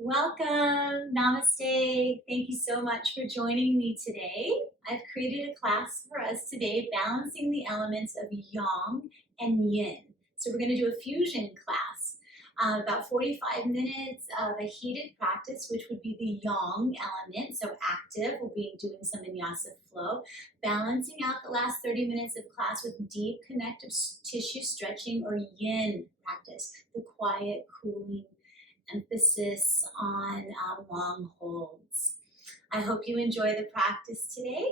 Welcome, namaste. Thank you so much for joining me today. I've created a class for us today, balancing the elements of Yang and Yin. So we're going to do a fusion class, about 45 minutes of a heated practice, which would be the Yang element, so active. We'll be doing some vinyasa flow, balancing out the last 30 minutes of class with deep connective tissue stretching or Yin practice, the quiet, cooling emphasis on long holds. I hope you enjoy the practice today,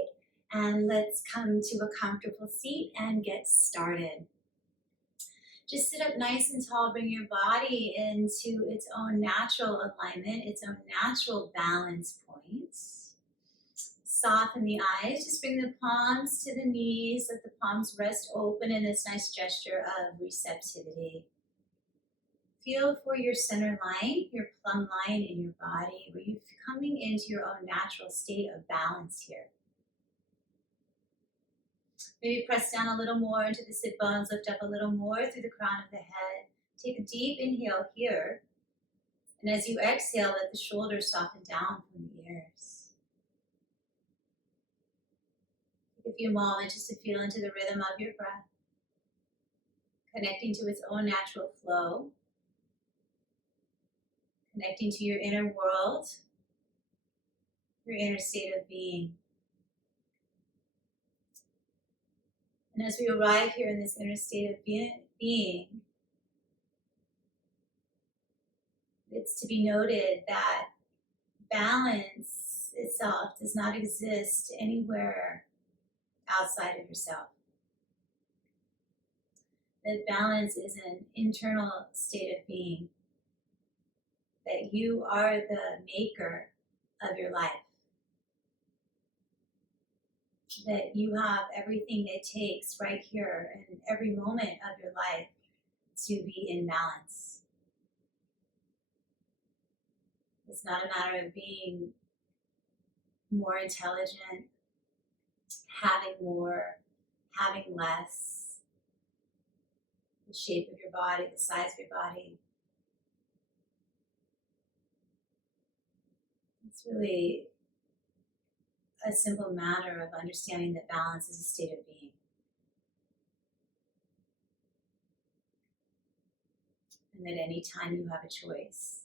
and let's come to a comfortable seat and get started. Just sit up nice and tall, bring your body into its own natural alignment, its own natural balance point. Soften the eyes, just bring the palms to the knees, let the palms rest open in this nice gesture of receptivity. Feel for your center line, your plumb line in your body, where you're coming into your own natural state of balance here. Maybe press down a little more into the sit bones, lift up a little more through the crown of the head. Take a deep inhale here. And as you exhale, let the shoulders soften down from the ears. Take a few moments just to feel into the rhythm of your breath, connecting to its own natural flow. Connecting to your inner world, your inner state of being. And as we arrive here in this inner state of being, it's to be noted that balance itself does not exist anywhere outside of yourself. That balance is an internal state of being. That you are the maker of your life. That you have everything it takes right here in every moment of your life to be in balance. It's not a matter of being more intelligent, having more, having less, the shape of your body, the size of your body. It's really a simple matter of understanding that balance is a state of being. And that any time you have a choice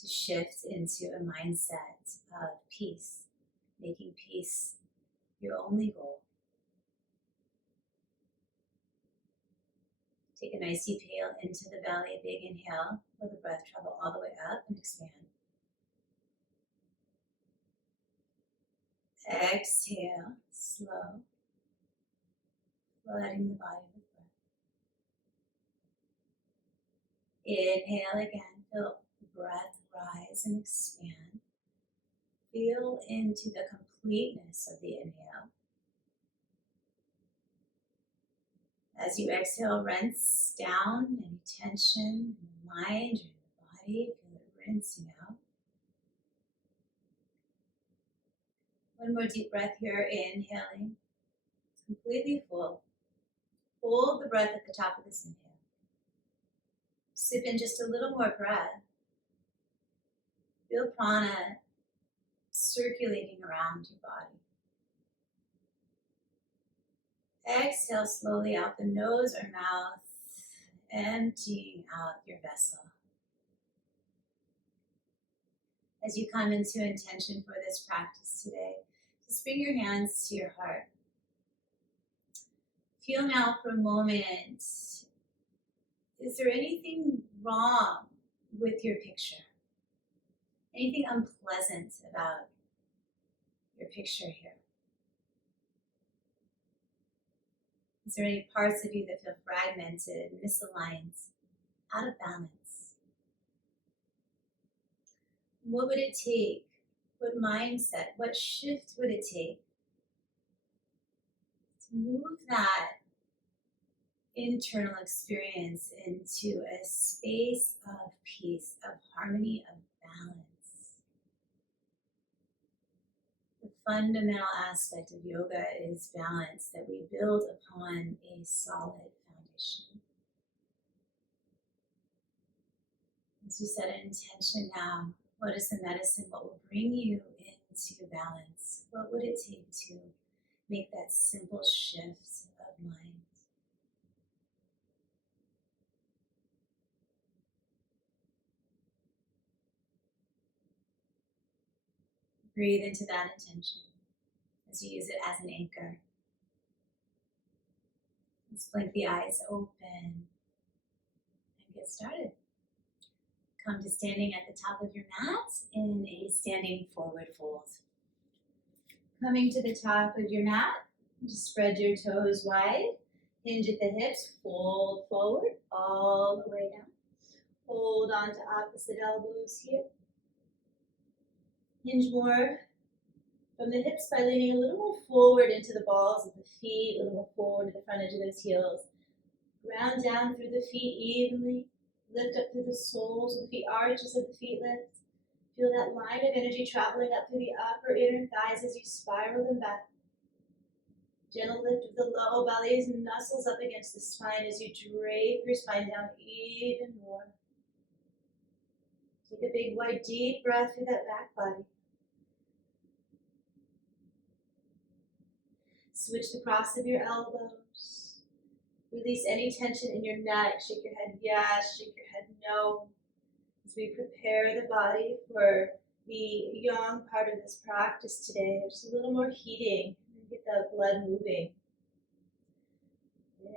to shift into a mindset of peace, making peace your only goal. Take a nice deep inhale into the belly, a big inhale. Let the breath travel all the way up and expand. Exhale, slow, flooding the body with breath. Inhale again, feel the breath rise and expand. Feel into the completeness of the inhale. As you exhale, rinse down any tension in the mind or in the body. Feel it rinsing out. One more deep breath here, inhaling. Completely full. Hold the breath at the top of this inhale. Sip in just a little more breath. Feel prana circulating around your body. Exhale slowly out the nose or mouth, emptying out your vessel. As you come into intention for this practice today, just bring your hands to your heart. Feel now for a moment, is there anything wrong with your picture? Anything unpleasant about your picture here? Is there any parts of you that feel fragmented, misaligned, out of balance? What would it take? What mindset, what shift would it take to move that internal experience into a space of peace, of harmony, of balance? The fundamental aspect of yoga is balance, that we build upon a solid foundation. As you set an intention now, what is the medicine? What will bring you into balance? What would it take to make that simple shift of mind? Breathe into that intention as you use it as an anchor. Let's blink the eyes open and get started. Come to standing at the top of your mat in a standing forward fold. Coming to the top of your mat, just spread your toes wide, hinge at the hips, fold forward all the way down. Hold on to opposite elbows here. Hinge more from the hips by leaning a little more forward into the balls of the feet, a little more forward to the front edge of those heels. Ground down through the feet evenly. Lift up through the soles of the feet, arches of the feet lift. Feel that line of energy traveling up through the upper inner thighs as you spiral them back. Gentle lift of the low belly as muscles up against the spine as you drape your spine down even more. Take a big, wide, deep breath through that back body. Switch the cross of your elbows. Release any tension in your neck. Shake your head yes, shake your head no. As we prepare the body for the yang part of this practice today, there's a little more heating. Get the blood moving.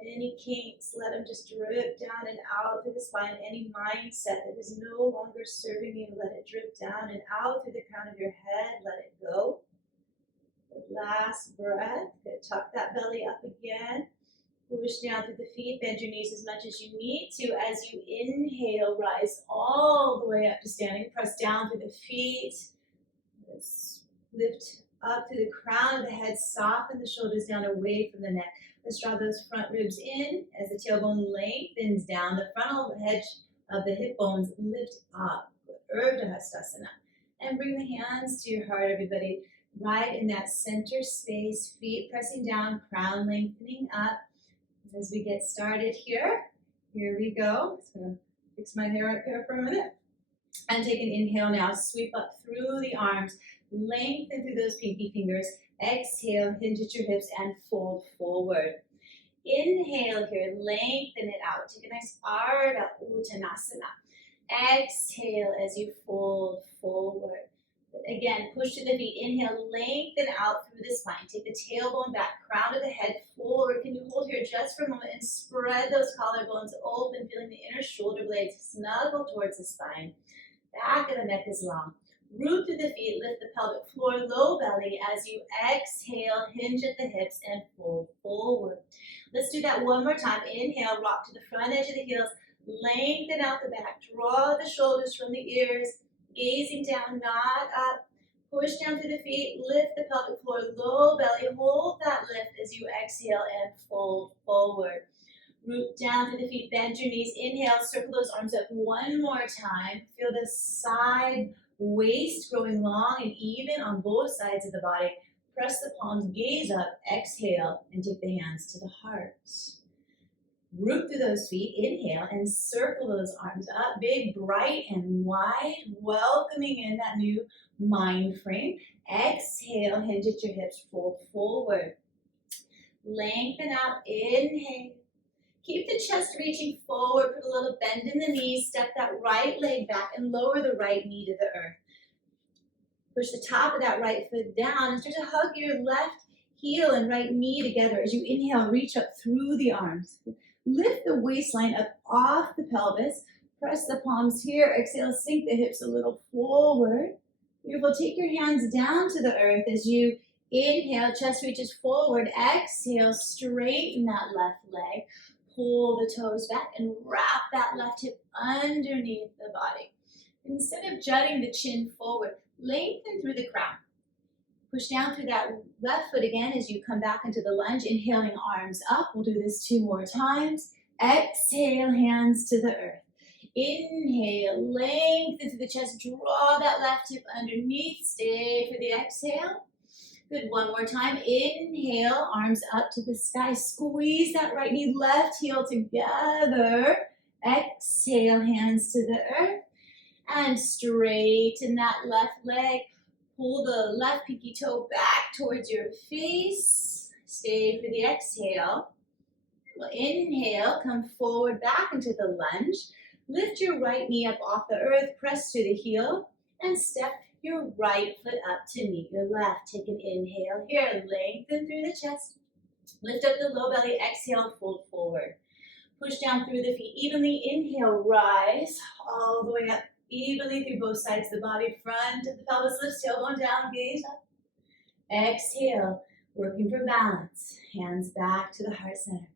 Any kinks, let them just drip down and out through the spine. Any mindset that is no longer serving you, let it drip down and out through the crown of your head. Let it go. The last breath. Good. Tuck that belly up again. Push down through the feet. Bend your knees as much as you need to. As you inhale, rise all the way up to standing. Press down through the feet. Let's lift up through the crown of the head. Soften the shoulders down away from the neck. Let's draw those front ribs in as the tailbone lengthens down. The frontal edge of the hip bones lift up. Urdhva Hastasana. And bring the hands to your heart, everybody. Right in that center space. Feet pressing down, crown lengthening up. As we get started here we go. Just gonna fix my hair up here for a minute. And take an inhale now. Sweep up through the arms. Lengthen through those pinky fingers. Exhale, hinge at your hips and fold forward. Inhale here, lengthen it out. Take a nice Ardha Uttanasana. Exhale as you fold forward. Again, push to the feet. Inhale, lengthen out through the spine. Take the tailbone back, crown of the head forward. Can you hold here just for a moment and spread those collarbones open, feeling the inner shoulder blades snuggle towards the spine. Back of the neck is long. Root through the feet, lift the pelvic floor, low belly. As you exhale, hinge at the hips and fold forward. Let's do that one more time. Inhale, rock to the front edge of the heels. Lengthen out the back. Draw the shoulders from the ears. Gazing down, not up. Push down through the feet. Lift the pelvic floor, low belly. Hold that lift as you exhale and fold forward. Root down through the feet. Bend your knees. Inhale, circle those arms up one more time. Feel the side waist growing long and even on both sides of the body. Press the palms, gaze up, exhale, and take the hands to the heart. Root through those feet, inhale, and circle those arms up, big, bright, and wide, welcoming in that new mind frame. Exhale, hinge at your hips, fold forward. Lengthen out, inhale. Keep the chest reaching forward, put a little bend in the knees, step that right leg back, and lower the right knee to the earth. Push the top of that right foot down, and start to hug your left heel and right knee together. As you inhale, reach up through the arms. Lift the waistline up off the pelvis. Press the palms here. Exhale, sink the hips a little forward. Beautiful. Take your hands down to the earth as you inhale, chest reaches forward. Exhale, straighten that left leg. Pull the toes back and wrap that left hip underneath the body. Instead of jutting the chin forward, lengthen through the crown. Push down through that left foot again as you come back into the lunge. Inhaling, arms up. We'll do this 2 more times. Exhale, hands to the earth. Inhale, lengthen through the chest. Draw that left hip underneath. Stay for the exhale. Good, one more time. Inhale, arms up to the sky. Squeeze that right knee, left heel together. Exhale, hands to the earth. And straighten that left leg. Pull the left pinky toe back towards your face. Stay for the exhale. We'll inhale, come forward back into the lunge. Lift your right knee up off the earth, press to the heel, and step your right foot up to meet your left. Take an inhale here, lengthen through the chest. Lift up the low belly, exhale, fold forward. Push down through the feet evenly. Inhale, rise all the way up evenly through both sides of the body. Front of the pelvis lifts, tailbone down, gaze up. Exhale, working for balance. Hands back to the heart center.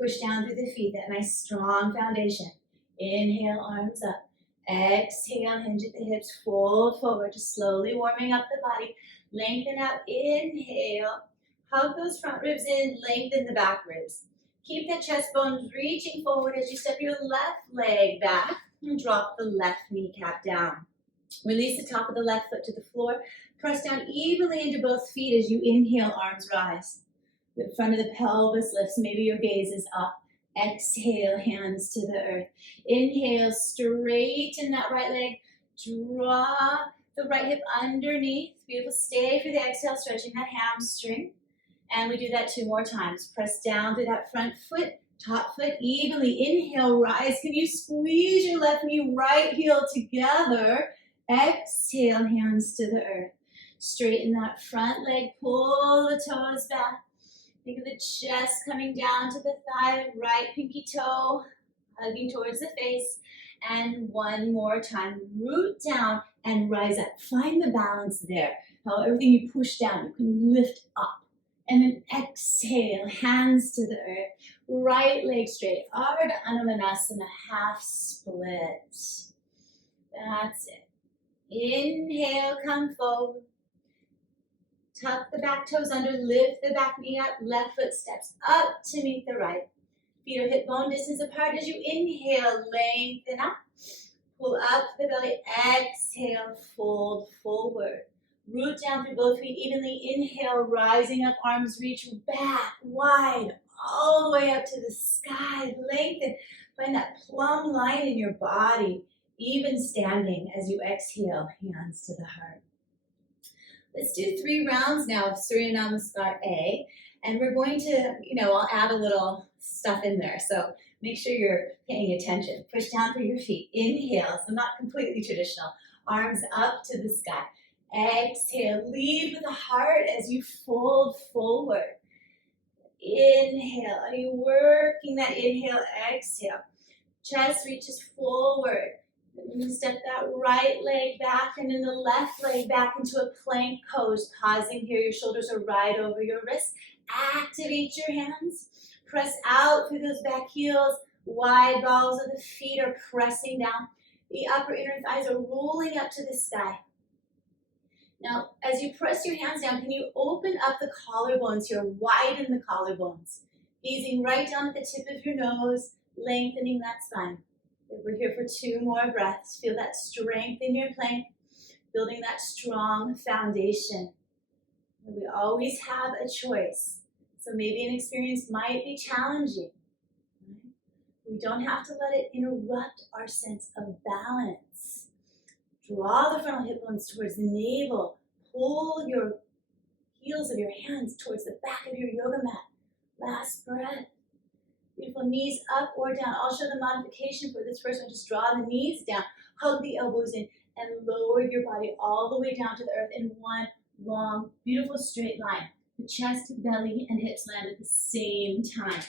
Push down through the feet, that nice strong foundation. Inhale, arms up. Exhale, hinge at the hips, fold forward, just slowly warming up the body. Lengthen out, inhale. Hug those front ribs in, lengthen the back ribs. Keep the chest bones reaching forward as you step your left leg back and drop the left kneecap down. Release the top of the left foot to the floor. Press down evenly into both feet as you inhale, arms rise. The front of the pelvis lifts, maybe your gaze is up. Exhale, hands to the earth. Inhale, straighten that right leg. Draw the right hip underneath. Beautiful, stay for the exhale, stretching that hamstring. And we do that 2 more times. Press down through that front foot, top foot evenly. Inhale, rise. Can you squeeze your left knee, right heel together? Exhale, hands to the earth. Straighten that front leg, pull the toes back. Think of the chest coming down to the thigh, right pinky toe, hugging towards the face. And 1 more time, root down and rise up. Find the balance there. How everything you push down, you can lift up. And then exhale, hands to the earth. Right leg straight, Ardha Anumanasana, half split. That's it. Inhale, come forward. Tuck the back toes under, lift the back knee up, left foot steps up to meet the right. Feet are hip bone distance apart as you inhale, lengthen up. Pull up the belly, exhale, fold forward. Root down through both feet evenly. Inhale, rising up, arms reach back, wide, all the way up to the sky. Lengthen. Find that plumb line in your body, even standing as you exhale, hands to the heart. Let's do 3 rounds now of Surya Namaskar A. And we're going to, I'll add a little stuff in there. So make sure you're paying attention. Push down through your feet. Inhale, so not completely traditional. Arms up to the sky. Exhale, lead with the heart as you fold forward. Inhale, are you working that inhale, exhale. Chest reaches forward. Then you step that right leg back and then the left leg back into a plank pose. Pausing here, your shoulders are right over your wrists. Activate your hands. Press out through those back heels. Wide balls of the feet are pressing down. The upper inner thighs are rolling up to the sky. Now, as you press your hands down, can you open up the collarbones here, widen the collarbones, gazing right down at the tip of your nose, lengthening that spine. We're here for 2 more breaths. Feel that strength in your plank, building that strong foundation. And we always have a choice. So maybe an experience might be challenging. We don't have to let it interrupt our sense of balance. Draw the frontal hip bones towards the navel. Pull your heels of your hands towards the back of your yoga mat. Last breath. Beautiful, knees up or down. I'll show the modification for this first one. Just draw the knees down, hug the elbows in, and lower your body all the way down to the earth in one long, beautiful straight line. The chest, belly, and hips land at the same time.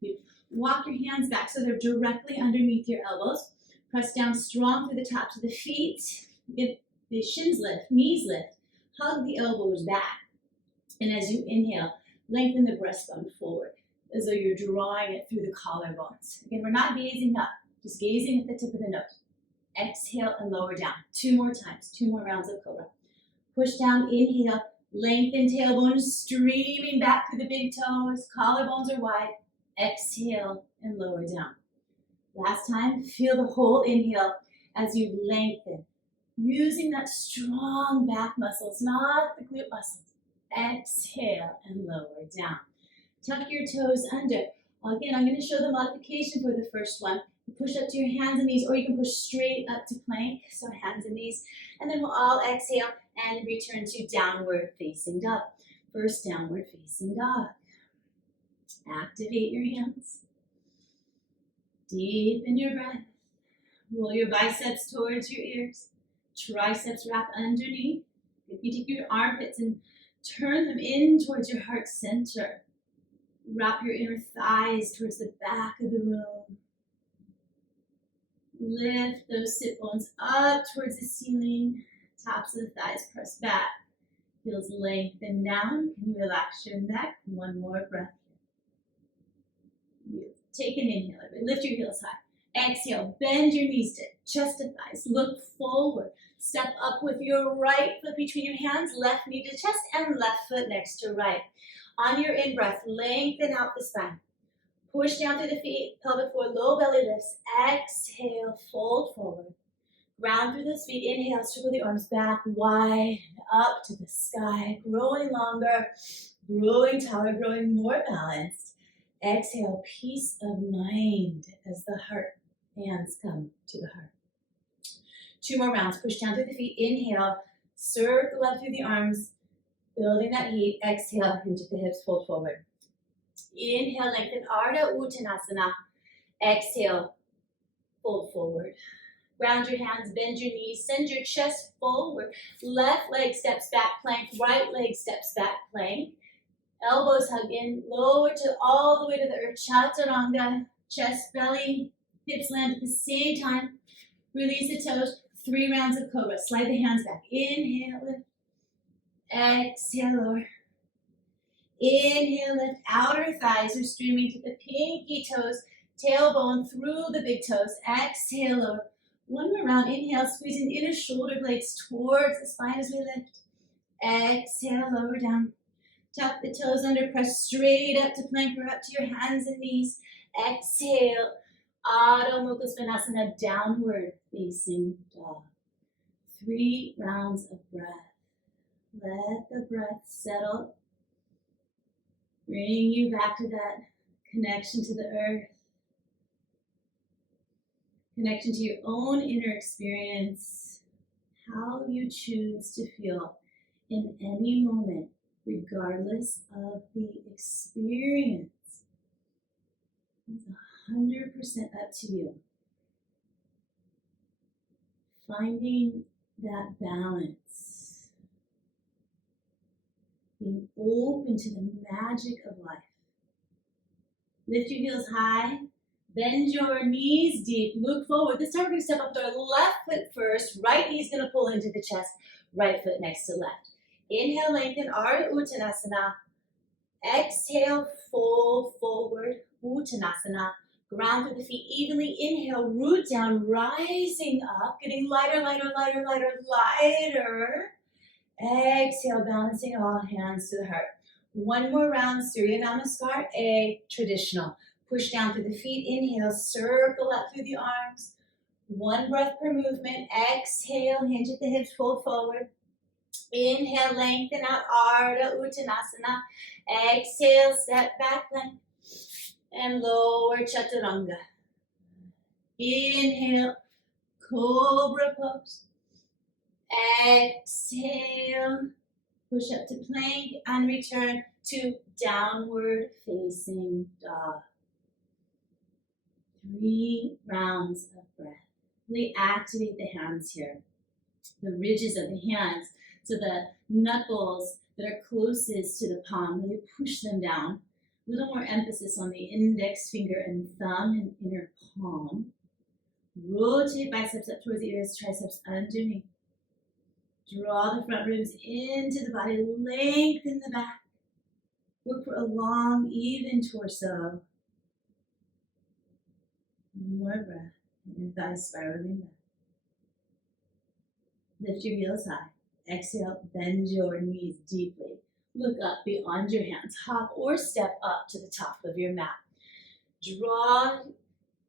You walk your hands back so they're directly underneath your elbows. Press down strong through the tops of the feet. Get the shins lift, knees lift. Hug the elbows back. And as you inhale, lengthen the breastbone forward, as though you're drawing it through the collarbones. Again, we're not gazing up, just gazing at the tip of the nose. Exhale and lower down. 2 more times, 2 more rounds of Cobra. Push down, inhale, lengthen tailbone, streaming back through the big toes. Collarbones are wide. Exhale and lower down. Last time, feel the whole inhale as you lengthen, using that strong back muscles, not the glute muscles. Exhale and lower down. Tuck your toes under. Again, I'm going to show the modification for the first one. Push up to your hands and knees, or you can push straight up to plank, so hands and knees. And then we'll all exhale and return to downward facing dog. First downward facing dog. Activate your hands. Deepen your breath. Roll your biceps towards your ears. Triceps wrap underneath. If you take your armpits and turn them in towards your heart center. Wrap your inner thighs towards the back of the room. Lift those sit bones up towards the ceiling. Tops of the thighs press back. Heels lengthen down. Can you relax your neck? One more breath. Take an inhale. Lift your heels high. Exhale. Bend your knees to chest to thighs. Look forward. Step up with your right foot between your hands. Left knee to chest and left foot next to right. On your in-breath, lengthen out the spine. Push down through the feet, pelvic floor, low belly lifts. Exhale, fold forward. Ground through those feet. Inhale, circle the arms back wide, up to the sky. Growing longer, growing taller, growing more balanced. Exhale, peace of mind as the heart, hands come to the heart. 2 more rounds. Push down through the feet. Inhale, circle up through the arms, building that heat. Exhale, hinge at the hips, fold forward. Inhale, lengthen Ardha Uttanasana. Exhale, fold forward. Ground your hands, bend your knees, send your chest forward. Left leg steps back, plank. Right leg steps back, plank. Elbows hug in, lower to all the way to the earth. Chaturanga, chest, belly, hips land at the same time. Release the toes. 3 rounds of cobra. Slide the hands back. Inhale, lift. Exhale, lower. Inhale, lift. Outer thighs are streaming to the pinky toes. Tailbone through the big toes. Exhale, lower. 1 more round. Inhale, squeezing the inner shoulder blades towards the spine as we lift. Exhale, lower down. Tuck the toes under. Press straight up to plank or up to your hands and knees. Exhale. Adho Mukha Svanasana, downward facing dog. 3 rounds of breath. Let the breath settle. Bring you back to that connection to the earth. Connection to your own inner experience. How you choose to feel in any moment, regardless of the experience. It's 100% up to you. Finding that balance. Being open to the magic of life. Lift your heels high. Bend your knees deep. Look forward. This time we're going to step up to our left foot first. Right knee is going to pull into the chest. Right foot next to left. Inhale, lengthen Ardha Uttanasana. Exhale, fold forward. Uttanasana. Ground through the feet evenly. Inhale, root down, rising up. Getting lighter, lighter, lighter, lighter, lighter. Exhale, balancing all hands to the heart. 1 more round, Surya Namaskar, a traditional. Push down through the feet. Inhale, circle up through the arms. 1 breath per movement. Exhale, hinge at the hips, fold forward. Inhale, lengthen out Ardha Uttanasana. Exhale, step back plank. And lower Chaturanga. Inhale, Cobra Pose. Exhale, push up to plank and return to downward facing dog. 3 rounds of breath. Really activate the hands here. The ridges of the hands, so the knuckles that are closest to the palm, really push them down. A little more emphasis on the index finger and thumb and inner palm. Rotate biceps up towards the ears, triceps underneath. Draw the front ribs into the body, lengthen the back. Work for a long, even torso. 1 more breath. Your thighs spiraling back. Lift your heels high. Exhale, bend your knees deeply. Look up beyond your hands. Hop or step up to the top of your mat. Draw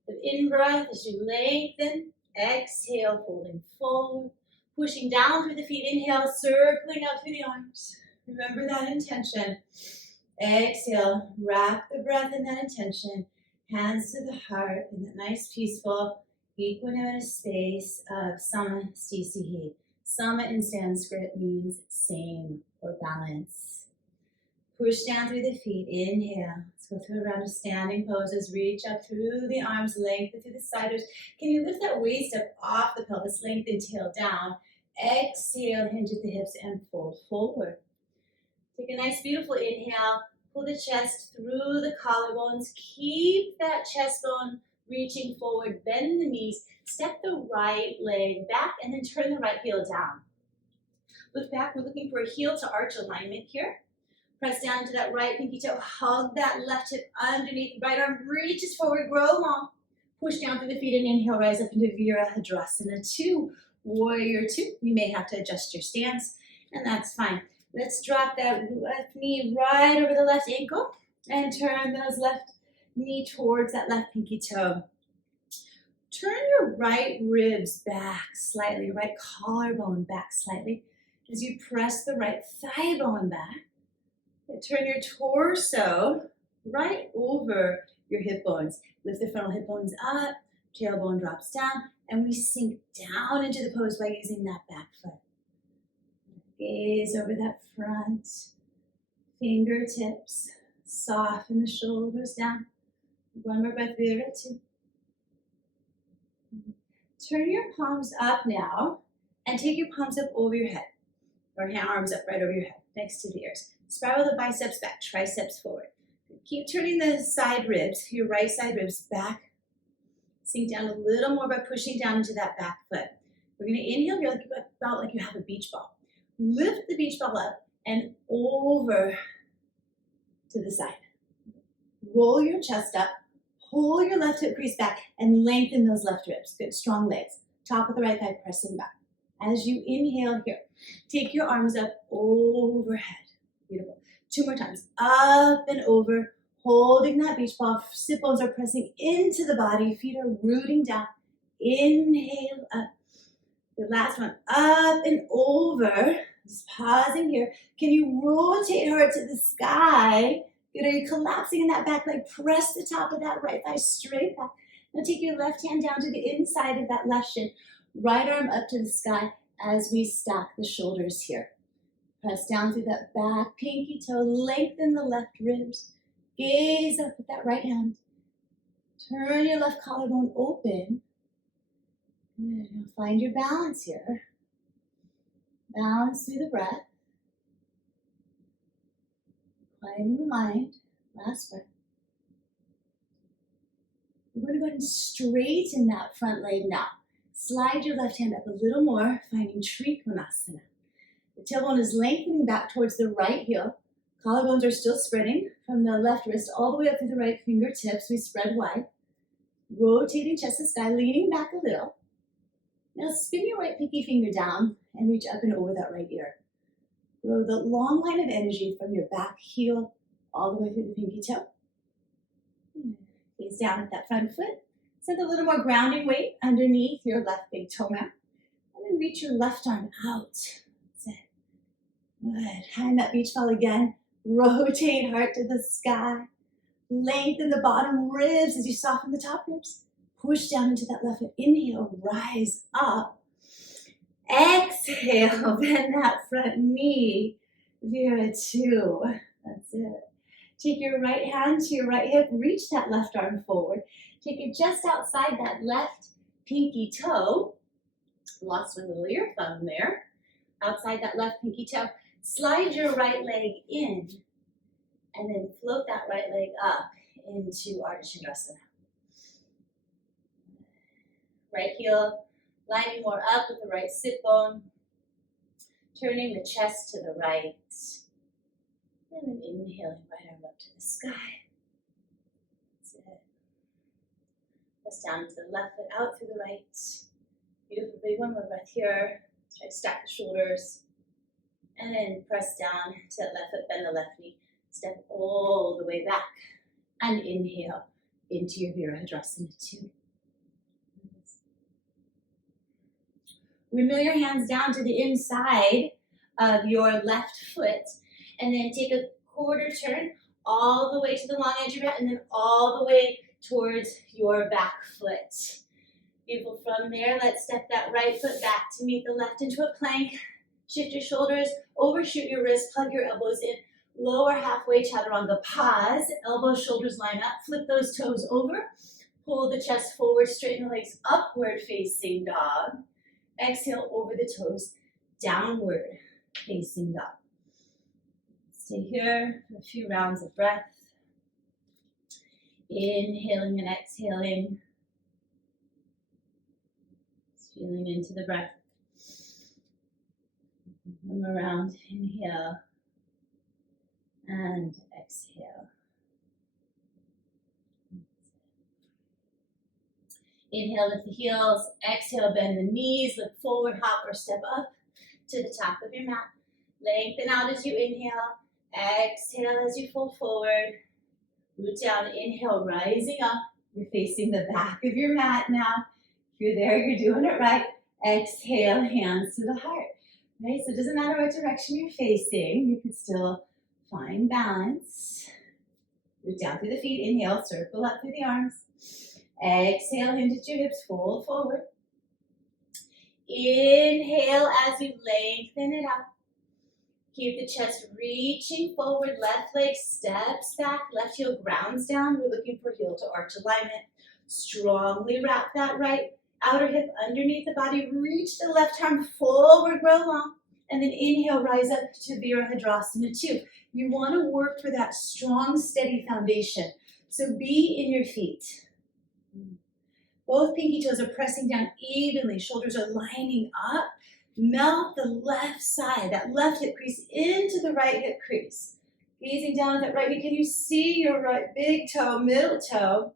the in-breath as you lengthen. Exhale, folding forward. Pushing down through the feet. Inhale, circling up through the arms. Remember that intention. Exhale, wrap the breath in that intention. Hands to the heart in that nice, peaceful, equanimous space of Sama Sthiti. Sama in Sanskrit means same or balance. Push down through the feet. Inhale. Let's go through a round of standing poses. Reach up through the arms, lengthen through the sides. Can you lift that waist up off the pelvis, lengthen tail down. Exhale, hinge at the hips and fold forward. Take a nice, beautiful inhale. Pull the chest through the collarbones. Keep that chest bone reaching forward. Bend the knees. Step the right leg back and then turn the right heel down. Look back. We're looking for a heel to arch alignment here. Press down to that right pinky toe. Hug that left hip underneath. Right arm reaches forward. Grow long. Push down through the feet and inhale. Rise up into Virabhadrasana 2. Warrior 2. You may have to adjust your stance, and that's fine. Let's drop that left knee right over the left ankle and turn those left knee towards that left pinky toe. Turn your right ribs back slightly, right collarbone back slightly as you press the right thigh bone back. And turn your torso right over your hip bones. Lift the frontal hip bones up, tailbone drops down, and we sink down into the pose by using that back foot. Gaze over that front, fingertips, soften the shoulders down. One more breath, Vira 2. Turn your palms up now and take your palms up over your head, or arms up right over your head, next to the ears. Spiral the biceps back, triceps forward. Keep turning the side ribs, your right side ribs back. Sink down a little more by pushing down into that back foot. We're going to inhale here about like you have a beach ball. Lift the beach ball up and over to the side. Roll your chest up, pull your left hip crease back, and lengthen those left ribs. Good, strong legs. Top of the right thigh pressing back. As you inhale here, take your arms up overhead. Beautiful. 2 more times. Up and over, holding that beach ball. Sit bones are pressing into the body. Feet are rooting down. Inhale up. The last one. Up and over. Just pausing here. Can you rotate hard to the sky? Good. Are you collapsing in that back leg? Press the top of that right thigh straight back. Now take your left hand down to the inside of that left shin. Right arm up to the sky as we stack the shoulders here. Press down through that back pinky toe. Lengthen the left ribs. Gaze up with that right hand. Turn your left collarbone open. Good. Now find your balance here. Balance through the breath. Quieting the mind. Last breath. We're going to go ahead and straighten that front leg now. Slide your left hand up a little more, finding Trikonasana. The tailbone is lengthening back towards the right heel. Collarbones are still spreading from the left wrist all the way up to the right fingertips. We spread wide. Rotating chest to sky, leaning back a little. Now spin your right pinky finger down and reach up and over that right ear. Grow the long line of energy from your back heel all the way through the pinky toe. Gaze down at that front foot. Send a little more grounding weight underneath your left big toe mat. And then reach your left arm out. That's it. Good. Find that beach ball again. Rotate heart to the sky. Lengthen the bottom ribs as you soften the top ribs. Push down into that left foot. Inhale, rise up. Exhale, bend that front knee. Vira 2. That's it. Take your right hand to your right hip. Reach that left arm forward. Take it just outside that left pinky toe. Lost my little ear thumb there. Outside that left pinky toe. Slide your right leg in. And then float that right leg up into Ardha Chandrasana. Right heel lining more up with the right sit bone. Turning the chest to the right. And then inhaling, right arm up to the sky. That's it. Press down to the left foot, out through the right. Beautiful, big one more breath here. Try to stack the shoulders. And then press down to that left foot, bend the left knee. Step all the way back. And inhale into your Virabhadrasana 2. Windmill your hands down to the inside of your left foot. And then take a quarter turn all the way to the long edge of your mat, and then all the way towards your back foot. Beautiful. From there, let's step that right foot back to meet the left into a plank. Shift your shoulders, overshoot your wrists, plug your elbows in. Lower halfway chaturanga. Pause, elbows, shoulders line up. Flip those toes over. Pull the chest forward, straighten the legs, upward facing dog. Exhale over the toes, downward facing dog. Stay here for a few rounds of breath. Inhaling and exhaling. Just feeling into the breath. Come around, inhale and exhale. Inhale, lift the heels. Exhale, bend the knees. Look forward, hop or step up to the top of your mat. Lengthen out as you inhale. Exhale as you fold forward. Root down, inhale, rising up. You're facing the back of your mat now. If you're there, you're doing it right. Exhale, hands to the heart. Right, so it doesn't matter what direction you're facing. You can still find balance. Root down through the feet. Inhale, circle up through the arms. Exhale, hinge at your hips, fold forward. Inhale as you lengthen it up. Keep the chest reaching forward, left leg steps back, left heel grounds down. We're looking for heel to arch alignment. Strongly wrap that right outer hip underneath the body. Reach the left arm forward, grow long. And then inhale, rise up to Virabhadrasana 2. You want to work for that strong, steady foundation. So be in your feet. Both pinky toes are pressing down evenly. Shoulders are lining up. Melt the left side, that left hip crease into the right hip crease. Gazing down at that right knee, can you see your right big toe, middle toe?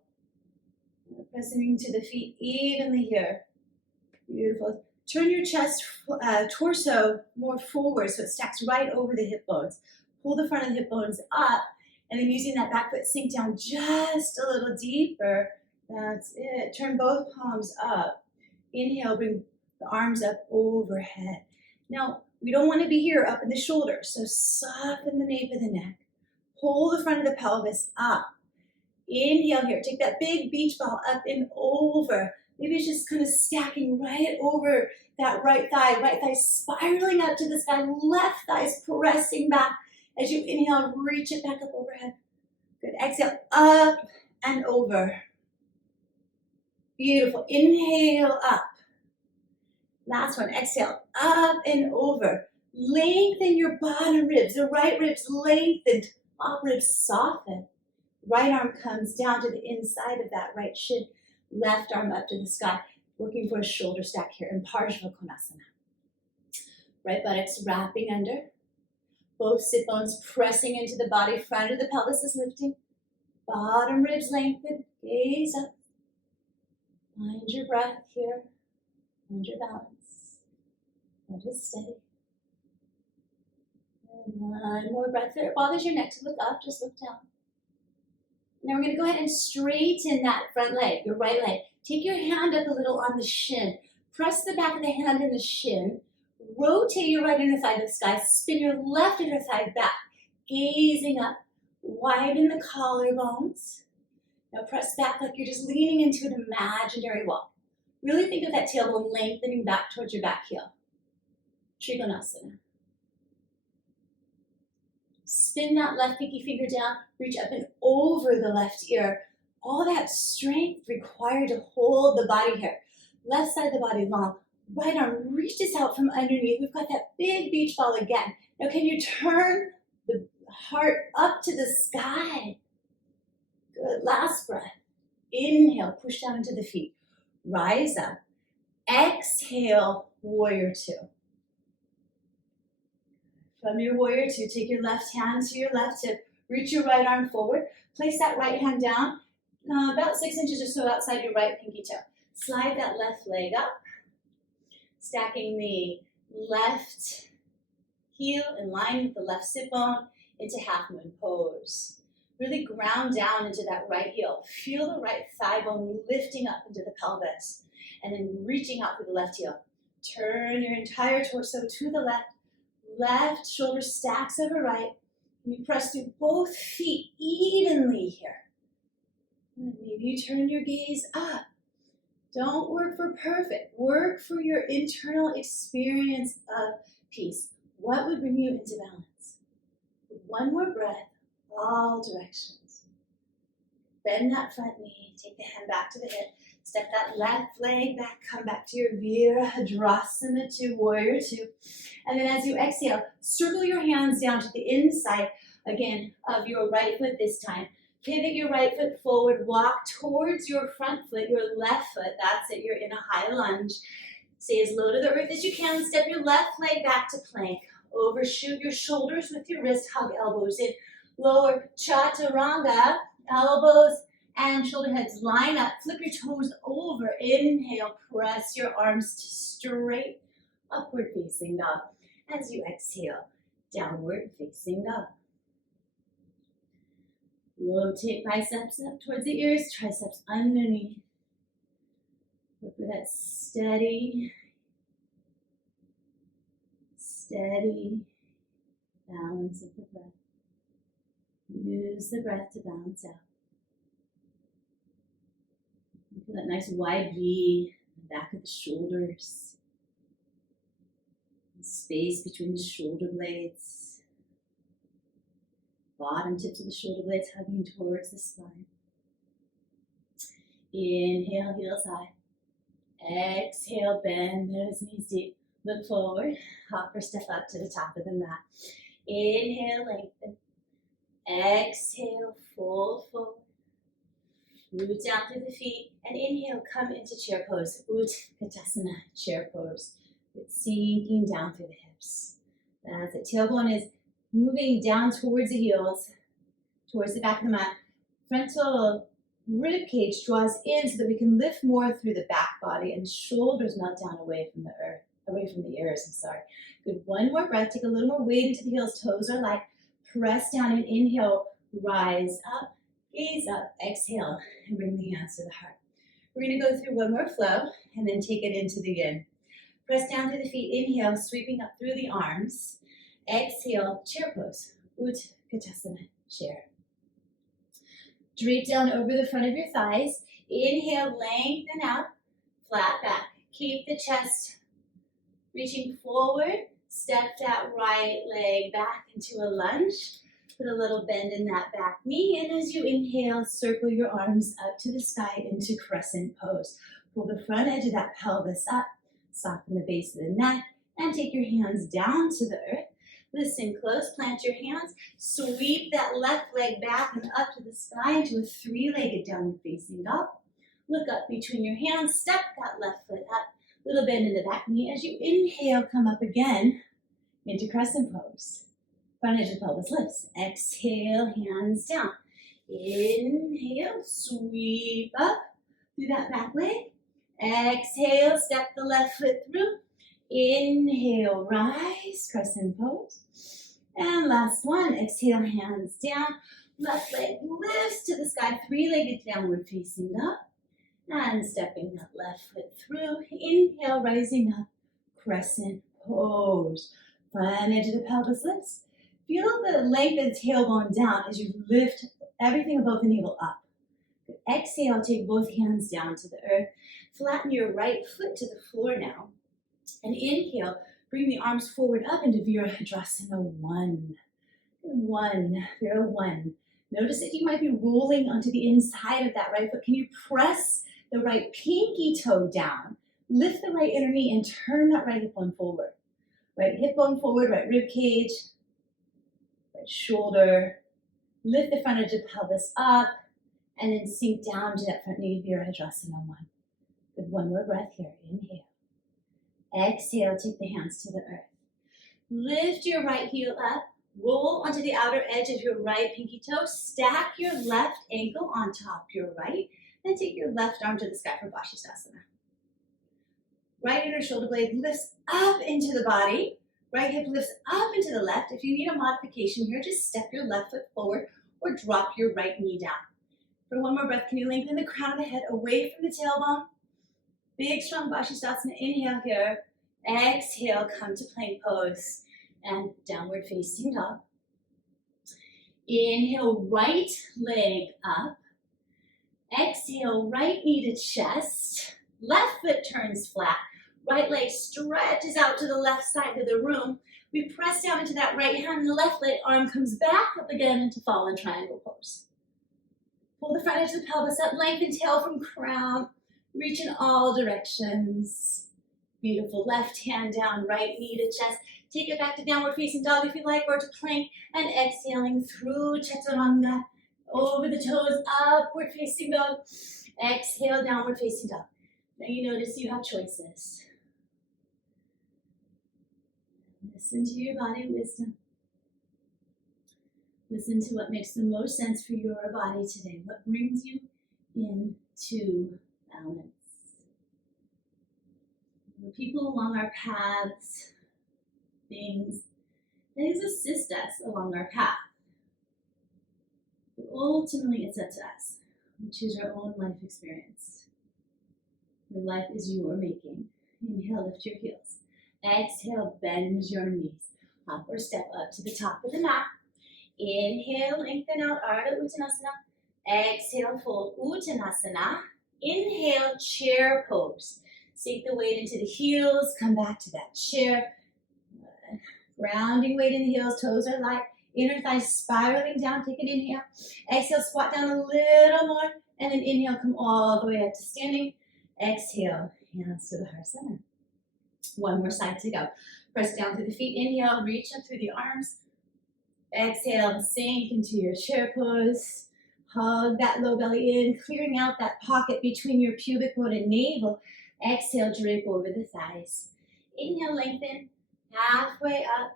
Pressing into the feet evenly here. Beautiful. Turn your chest, torso more forward so it stacks right over the hip bones. Pull the front of the hip bones up, and then using that back foot, sink down just a little deeper. That's it. Turn both palms up. Inhale, bring the arms up overhead. Now, we don't want to be here up in the shoulders, so soften the nape of the neck. Pull the front of the pelvis up. Inhale here. Take that big beach ball up and over. Maybe it's just kind of stacking right over that right thigh spiraling up to the sky, left thigh's pressing back. As you inhale, reach it back up overhead. Good. Exhale, up and over. Beautiful. Inhale, up. Last one. Exhale, up and over. Lengthen your bottom ribs. The right ribs lengthened. Top ribs soften. Right arm comes down to the inside of that right shin. Left arm up to the sky. Working for a shoulder stack here in Parsva Konasana. Right buttocks wrapping under. Both sit bones pressing into the body. Front of the pelvis is lifting. Bottom ribs lengthen. Gaze up. Find your breath here. Find your balance. Let it steady. And one more breath. If it bothers your neck to look up, just look down. Now we're going to go ahead and straighten that front leg, your right leg. Take your hand up a little on the shin. Press the back of the hand in the shin. Rotate your right inner thigh to the sky. Spin your left inner thigh back. Gazing up. Widen the collarbones. Now press back like you're just leaning into an imaginary wall. Really think of that tailbone lengthening back towards your back heel. Trikonasana. Spin that left pinky finger down, reach up and over the left ear. All that strength required to hold the body here. Left side of the body long. Right arm reaches out from underneath. We've got that big beach ball again. Now can you turn the heart up to the sky? Good. Last breath. Inhale, push down into the feet. Rise up. Exhale, warrior 2. From your warrior 2, take your left hand to your left hip. Reach your right arm forward. Place that right hand down about 6 inches or so outside your right pinky toe. Slide that left leg up. Stacking the left heel in line with the left sit bone into half moon pose. Really ground down into that right heel. Feel the right thigh bone lifting up into the pelvis and then reaching out through the left heel. Turn your entire torso to the left. Left shoulder stacks over right. And you press through both feet evenly here. And maybe you turn your gaze up. Don't work for perfect. Work for your internal experience of peace. What would bring you into balance? One more breath, all directions. Bend that front knee, take the hand back to the hip, step that left leg back, come back to your Virabhadrasana 2, Warrior 2. And then as you exhale, circle your hands down to the inside, again, of your right foot this time. Pivot your right foot forward, walk towards your front foot, your left foot, that's it, you're in a high lunge. Stay as low to the earth as you can, step your left leg back to plank. Overshoot your shoulders with your wrist, hug elbows in. Lower chaturanga, elbows and shoulder heads line up, flip your toes over, inhale, press your arms to straight, upward facing dog. As you exhale, downward facing dog. Rotate biceps up towards the ears, triceps underneath. Look for that steady balance of the breath. Use the breath to balance out. Feel that nice wide V in the back of the shoulders. Space between the shoulder blades. Bottom tips of the shoulder blades hugging towards the spine. Inhale, heels high. Exhale, bend those knees deep. Look forward, hop or step up to the top of the mat. Inhale, lengthen. Exhale, fold forward. Root down through the feet. And inhale, come into chair pose. Utkatasana, chair pose. It's sinking down through the hips. That's it. Tailbone is moving down towards the heels, towards the back of the mat. Frontal rib cage draws in so that we can lift more through the back body and shoulders melt down away from the earth, away from the ears, I'm sorry. Good, one more breath. Take a little more weight into the heels, toes are light. Press down and inhale, rise up, gaze up, exhale, and bring the hands to the heart. We're gonna go through one more flow and then take it into the yin. Press down through the feet, inhale, sweeping up through the arms. Exhale, chair pose, Utkatasana, chair. Drape down over the front of your thighs. Inhale, lengthen out, flat back. Keep the chest reaching forward. Step that right leg back into a lunge. Put a little bend in that back knee. And as you inhale, circle your arms up to the sky into crescent pose. Pull the front edge of that pelvis up. Soften the base of the neck. And take your hands down to the earth. Listen close, plant your hands, sweep that left leg back and up to the sky into a three-legged downward facing dog. Look up between your hands, step that left foot up, little bend in the back knee. As you inhale, come up again into crescent pose. Front edge of pelvis lifts. Exhale, hands down. Inhale, sweep up through that back leg. Exhale, step the left foot through. Inhale, rise, crescent pose. And last one, exhale, hands down. Left leg lifts to the sky, three-legged downward facing up. And stepping that left foot through. Inhale, rising up, crescent pose. Front edge of the pelvis lifts. Feel the length of the tailbone down as you lift everything above the navel up. Exhale, take both hands down to the earth. Flatten your right foot to the floor now. And inhale, bring the arms forward up into Virabhadrasana 1. Vira 1. Notice that you might be rolling onto the inside of that right foot. Can you press the right pinky toe down? Lift the right inner knee and turn that right hip bone forward. Right hip bone forward, right rib cage, right shoulder. Lift the front edge of the pelvis up and then sink down to that front knee, Virabhadrasana 1. Good, one more breath here. Inhale. Exhale, take the hands to the earth. Lift your right heel up. Roll onto the outer edge of your right pinky toe. Stack your left ankle on top your right. And take your left arm to the sky for Vashisthasana. Right inner shoulder blade lifts up into the body. Right hip lifts up into the left. If you need a modification here, just step your left foot forward or drop your right knee down. For one more breath, can you lengthen the crown of the head away from the tailbone? Big, strong Vashisthasana. Inhale here. Exhale, come to plank pose and downward facing dog. Inhale, right leg up. Exhale, right knee to chest. Left foot turns flat. Right leg stretches out to the left side of the room. We press down into that right hand and the left leg arm comes back up again into fallen triangle pose. Pull the front edge of the pelvis up, lengthen tail from crown. Reach in all directions. Beautiful. Left hand down, right knee to chest. Take it back to downward facing dog if you like, or to plank. And exhaling through chaturanga. Over the toes, upward facing dog. Exhale, downward facing dog. Now you notice you have choices. Listen to your body wisdom. Listen to what makes the most sense for your body today. What brings you into balance. The people along our paths, things assist us along our path. But ultimately, it's up to us. We choose our own life experience. Your life is your making. Inhale, lift your heels. Exhale, bend your knees. Up or step up to the top of the mat. Inhale, lengthen out, Ardha Uttanasana. Exhale, fold Uttanasana. Inhale, chair pose. Sink the weight into the heels. Come back to that chair. Grounding weight in the heels. Toes are light. Inner thighs spiraling down. Take an inhale. Exhale, squat down a little more. And then inhale, come all the way up to standing. Exhale, hands to the heart center. One more side to go. Press down through the feet. Inhale, reach up through the arms. Exhale, sink into your chair pose. Hug that low belly in, clearing out that pocket between your pubic bone and navel. Exhale, drape over the thighs. Inhale, lengthen, halfway up.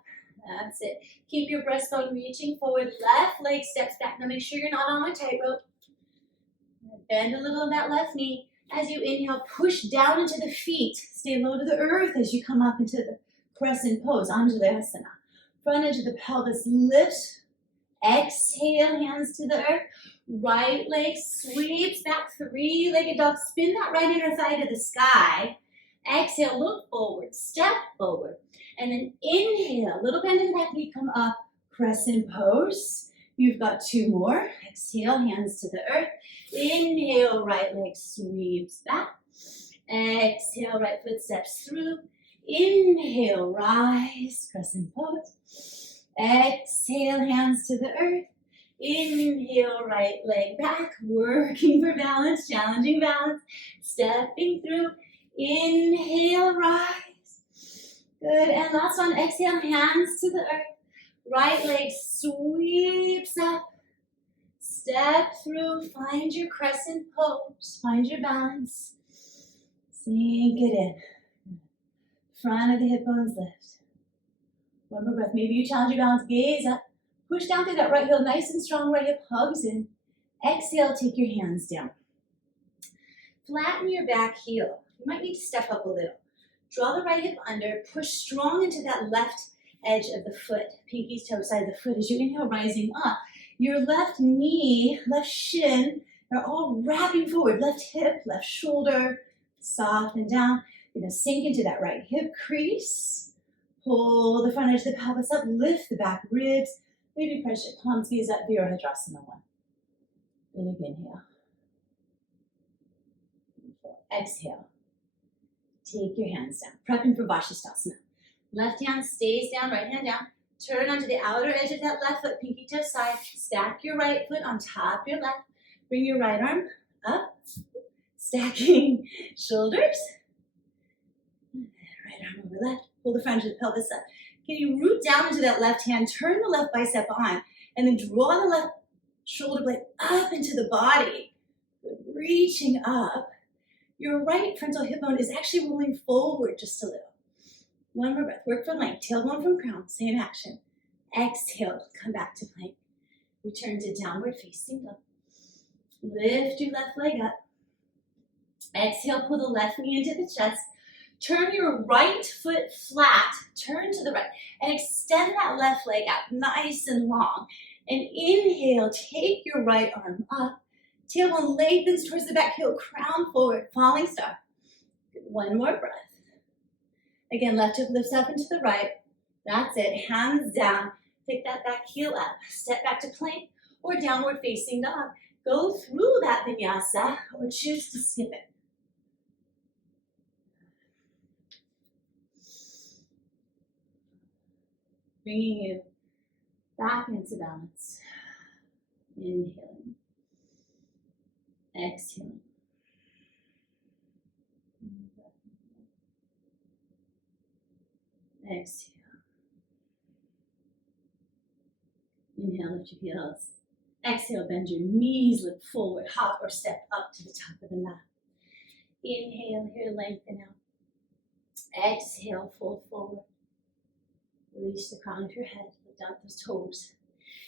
That's it. Keep your breastbone reaching forward. Left leg steps back. Now make sure you're not on a tightrope. Bend a little on that left knee. As you inhale, push down into the feet. Stay low to the earth as you come up into the crescent pose, Anjalayasana. Front edge of the pelvis lift. Exhale, hands to the earth. Right leg sweeps back, three-legged dog. Spin that right inner thigh to the sky. Exhale, look forward, step forward. And then inhale, little bend in the back knee, come up, crescent pose. You've got two more. Exhale, hands to the earth. Inhale, right leg sweeps back. Exhale, right foot steps through. Inhale, rise, crescent pose. Exhale, hands to the earth. Inhale, right leg back, working for balance, challenging balance, stepping through. Inhale, rise. Good, and last one, exhale, hands to the earth. Right leg sweeps up. Step through, find your crescent pose, find your balance. Sink it in. Front of the hip bones lift. One more breath. Maybe you challenge your balance, gaze up. Push down through that right heel, nice and strong. Right hip hugs in. Exhale, take your hands down. Flatten your back heel. You might need to step up a little. Draw the right hip under. Push strong into that left edge of the foot. Pinky's toe side of the foot as you inhale, rising up. Your left knee, left shin are all wrapping forward. Left hip, left shoulder, soften down. You're going to sink into that right hip crease. Pull the front edge of the pelvis up. Lift the back ribs. Maybe press your palms, gaze up, Virabhadrasana 1. Big inhale. Exhale. Take your hands down. Prepping for Vashisthasana. Left hand stays down, right hand down. Turn onto the outer edge of that left foot, pinky toe side. Stack your right foot on top of your left. Bring your right arm up. Stacking shoulders. Right arm over left. Pull the front of the pelvis up. Can you root down into that left hand, turn the left bicep on, and then draw the left shoulder blade up into the body. Reaching up. Your right frontal hip bone is actually rolling forward just a little. One more breath. Work for length. Tailbone from crown. Same action. Exhale. Come back to plank. Return to downward facing dog. Lift your left leg up. Exhale. Pull the left knee into the chest. Turn your right foot flat, turn to the right, and extend that left leg out nice and long. And inhale, take your right arm up. Tailbone lengthens towards the back heel, crown forward, falling star. One more breath. Again, left hip lifts up into the right. That's it, hands down. Pick that back heel up. Step back to plank or downward facing dog. go through that vinyasa or choose to skip it. Bringing you back into balance. Inhaling. Exhaling. Exhale. Inhale, lift your heels. Exhale, bend your knees, look forward, hop or step up to the top of the mat. Inhale, here, lengthen out. Exhale, fold forward. Release the crown of your head, lift out those toes.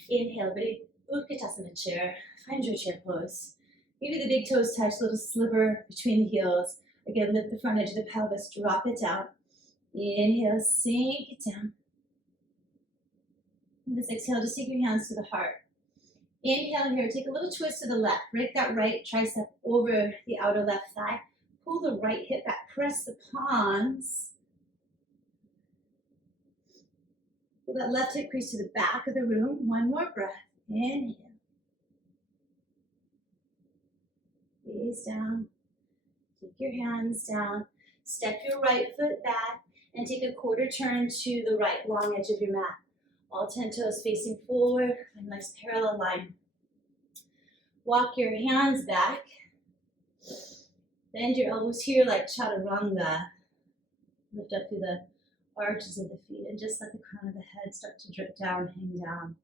Inhale, ready, Utkatasana chair. Find your chair pose. Maybe the big toes touch, a little sliver between the heels. Again, lift the front edge of the pelvis, drop it down. Inhale, sink it down. And this exhale, just take your hands to the heart. Inhale here, take a little twist to the left. Break that right tricep over the outer left thigh. Pull the right hip back, press the palms. Pull that left hip crease to the back of the room. One more breath. Inhale. Gaze down. Take your hands down. Step your right foot back and take a quarter turn to the right, long edge of your mat. All 10 toes facing forward, a nice parallel line. Walk your hands back. Bend your elbows here like chaturanga. Lift up through the arches of the feet and just let the crown of the head start to drip down, hang down.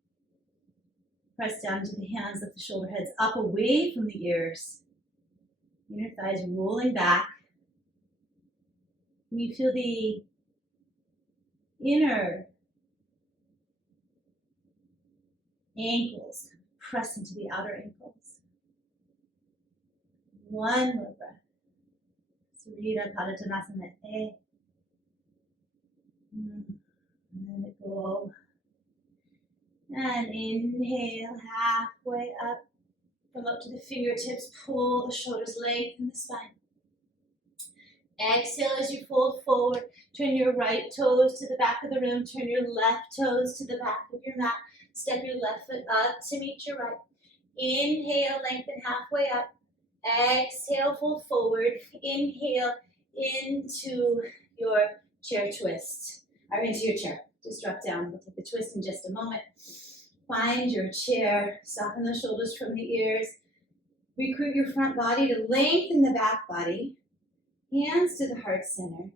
Press down to the hands, lift the shoulder heads up away from the ears. Inner thighs rolling back. And you feel the inner ankles press into the outer ankles. One more breath. Surya Padottanasana A. Let it go. And inhale, halfway up. Come up to the fingertips, pull the shoulders, lengthen the spine. Exhale as you fold forward. Turn your right toes to the back of the room. Turn your left toes to the back of your mat. Step your left foot up to meet your right. Inhale, lengthen halfway up. Exhale, fold forward. Inhale into your chair twist, or into your chair. Just drop down. We'll take the twist in just a moment. Find your chair. Soften the shoulders from the ears. Recruit your front body to lengthen the back body. Hands to the heart center.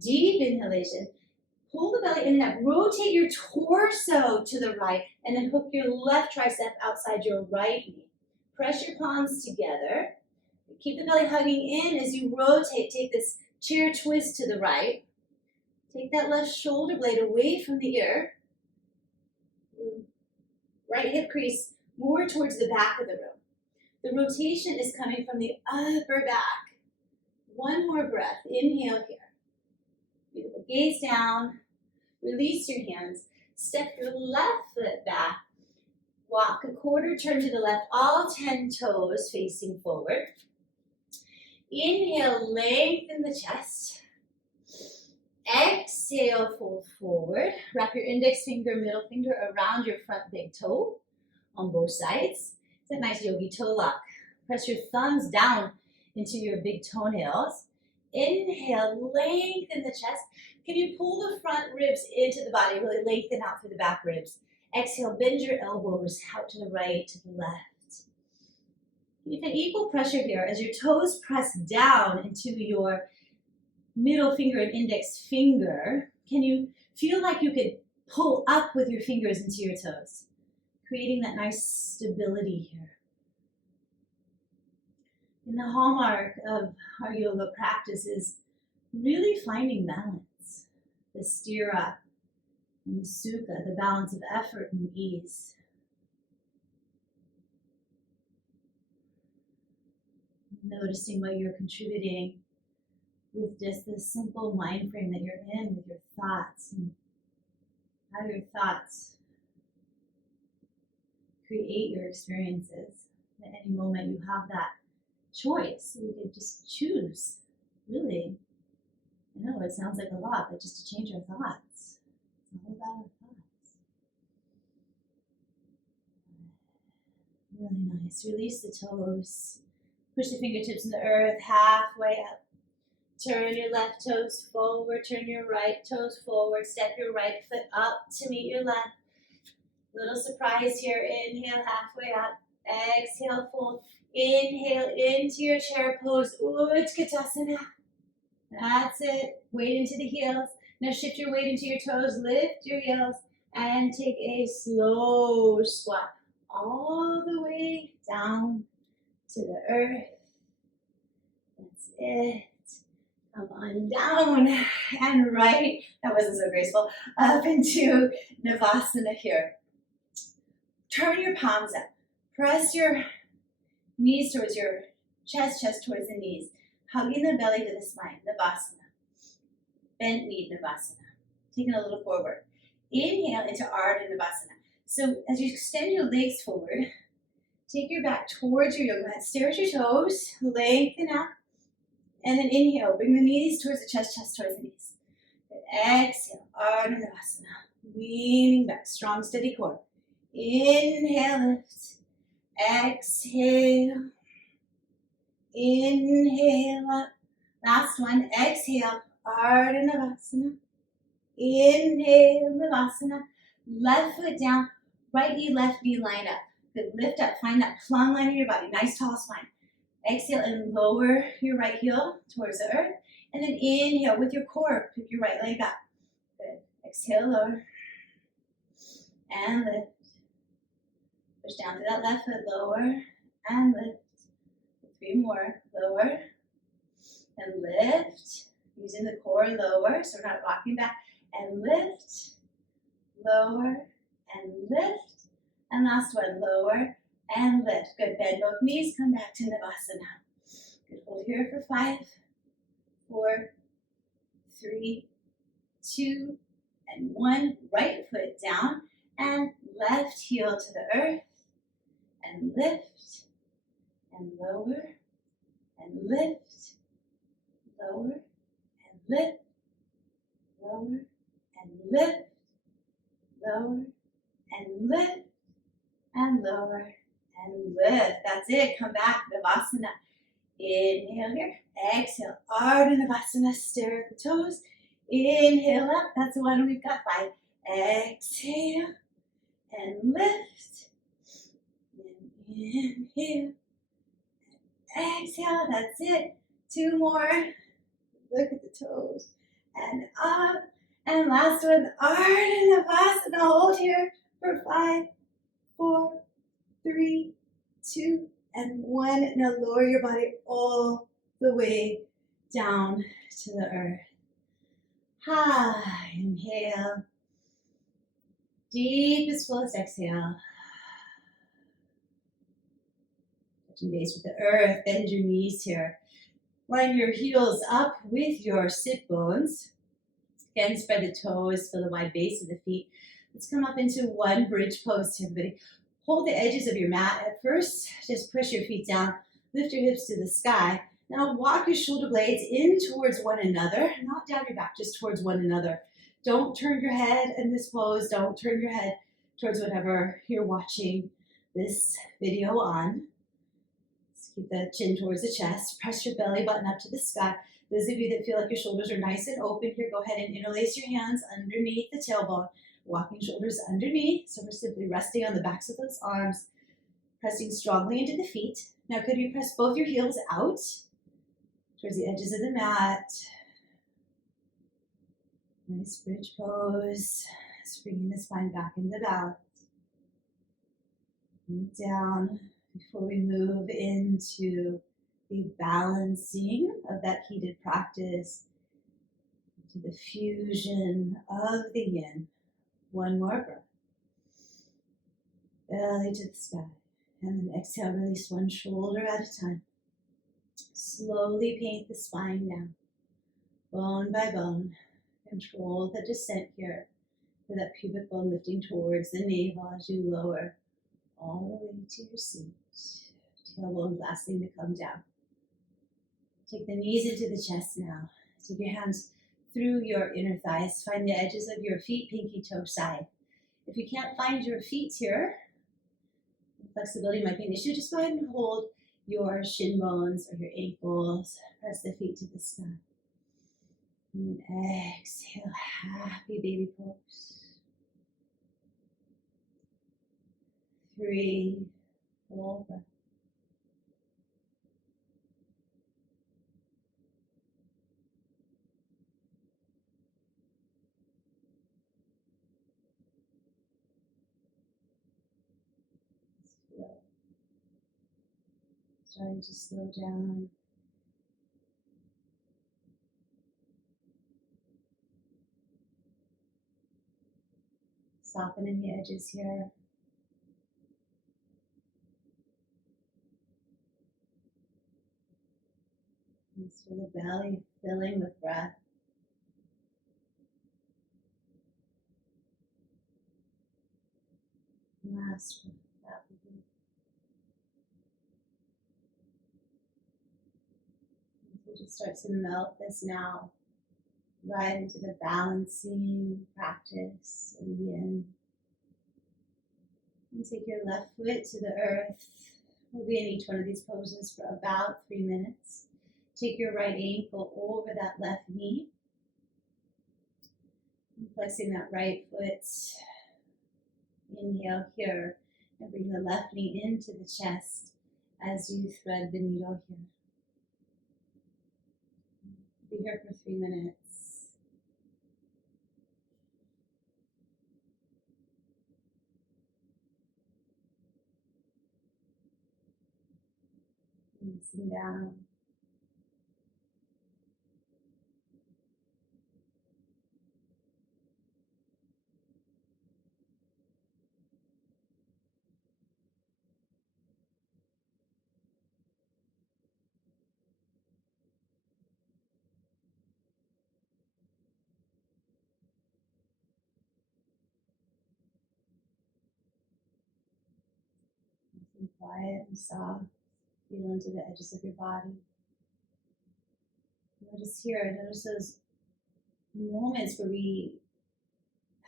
Deep inhalation. Pull the belly in and up. Rotate your torso to the right and then hook your left tricep outside your right knee. Press your palms together. Keep the belly hugging in as you rotate. Take this chair twist to the right. Take that left shoulder blade away from the ear. Right hip crease more towards the back of the room. The rotation is coming from the upper back. One more breath. Inhale here. Beautiful. Gaze down. Release your hands. Step your left foot back. Walk a quarter turn to the left. All 10 toes facing forward. Inhale, lengthen the chest. Exhale, fold forward. Wrap your index finger, middle finger around your front big toe on both sides. It's a nice yogi toe lock. Press your thumbs down into your big toenails. Inhale, lengthen the chest. Can you pull the front ribs into the body? Really lengthen out through the back ribs. Exhale, bend your elbows out to the right, to the left. You can equal pressure here as your toes press down into your middle finger and index finger. Can you feel like you could pull up with your fingers into your toes, creating that nice stability here? And the hallmark of our yoga practice is really finding balance, the stira and the sukha, the balance of effort and ease. Noticing what you're contributing with just this simple mind frame that you're in with your thoughts, and how your thoughts create your experiences. At any moment you have that choice. We could just choose, really. I know it sounds like a lot, but just to change our thoughts. It's all about our thoughts. Really nice. Release the toes. Push the fingertips in the earth, halfway up. Turn your left toes forward, turn your right toes forward, step your right foot up to meet your left. Little surprise here, inhale, halfway up, exhale, fold. Inhale into your chair pose, Utkatasana. That's it, weight into the heels. Now shift your weight into your toes, lift your heels, and take a slow squat all the way down to the earth. That's it. Come on down and right. That wasn't so graceful. Up into Navasana here. Turn your palms up. Press your knees towards your chest towards the knees. Hugging the belly to the spine, Navasana. Bent knee, Navasana. Taking a little forward. Inhale into Ardha Navasana. So as you extend your legs forward, take your back towards your yoga mat. Stare at your toes, lengthen out. And then inhale, bring the knees towards the chest towards the knees. Then exhale, Ardha Navasana. Leaning back, strong, steady core. Inhale, lift. Exhale. Inhale up. Last one, exhale, Ardha Navasana. Inhale, Navasana. Left foot down, right knee, left knee line up. Good, lift up, find that plumb line of your body, nice tall spine. Exhale and lower your right heel towards the earth. And then inhale with your core, pick your right leg up. Good, exhale, lower. And lift. Push down to that left foot, lower and lift. 3 more, lower and lift. Using the core, lower, so we're not rocking back. And lift, lower and lift. And last one, lower and lift. Good, bend both knees, come back to Navasana. Good, hold here for 5, 4, 3, 2, and 1. Right foot down and left heel to the earth. And lift, and lower, and lift, lower, and lift, lower, and lift, lower, and lift, and lower, and lift. That's it. Come back, Navasana. Inhale here. Exhale, Ardha Navasana. Stare at the toes. Inhale up. That's the one we've got 5. Exhale, and lift. Inhale. Exhale. That's it. 2 more. Look at the toes. And up. And last one. Ardha Navasana. Hold here for 5, 4, 3, 2, and 1. Now lower your body all the way down to the earth. Inhale. Deepest, fullest exhale. Touching base with the earth. Bend your knees here. Line your heels up with your sit bones. Again, spread the toes, feel the wide base of the feet. Let's come up into one bridge pose here, everybody. Hold the edges of your mat at first. Just push your feet down. Lift your hips to the sky. Now walk your shoulder blades in towards one another. Not down your back, just towards one another. Don't turn your head in this pose. Don't turn your head towards whatever you're watching this video on. Just keep the chin towards the chest. Press your belly button up to the sky. Those of you that feel like your shoulders are nice and open here, go ahead and interlace your hands underneath the tailbone. Walking shoulders underneath. So we're simply resting on the backs of those arms. Pressing strongly into the feet. Now could you press both your heels out towards the edges of the mat. Nice bridge pose. Just bringing the spine back into balance. Move down before we move into the balancing of that heated practice, to the fusion of the yin. One more breath. Belly to the sky. And then exhale, release one shoulder at a time. Slowly paint the spine down, bone by bone. Control the descent here for that pubic bone lifting towards the navel as you lower all the way to your seat. Tailbone lastly to come down. Take the knees into the chest now. Take your hands through your inner thighs. Find the edges of your feet, pinky toe side. If you can't find your feet here, flexibility might be an issue, just go ahead and hold your shin bones or your ankles. Press the feet to the sky. And exhale, happy baby pose. 3, full breath. Slow. Starting to slow down. Softening the edges here. Just feel the belly filling with breath. Last breath. So just start to melt this now right into the balancing practice of yin. And take your left foot to the earth. We'll be in each one of these poses for about 3 minutes. Take your right ankle over that left knee. And flexing that right foot. Inhale here. And bring the left knee into the chest as you thread the needle here. Be here for 3 minutes. Releasing down. Nice and quiet and soft. Feel into the edges of your body. Notice here, notice those moments where we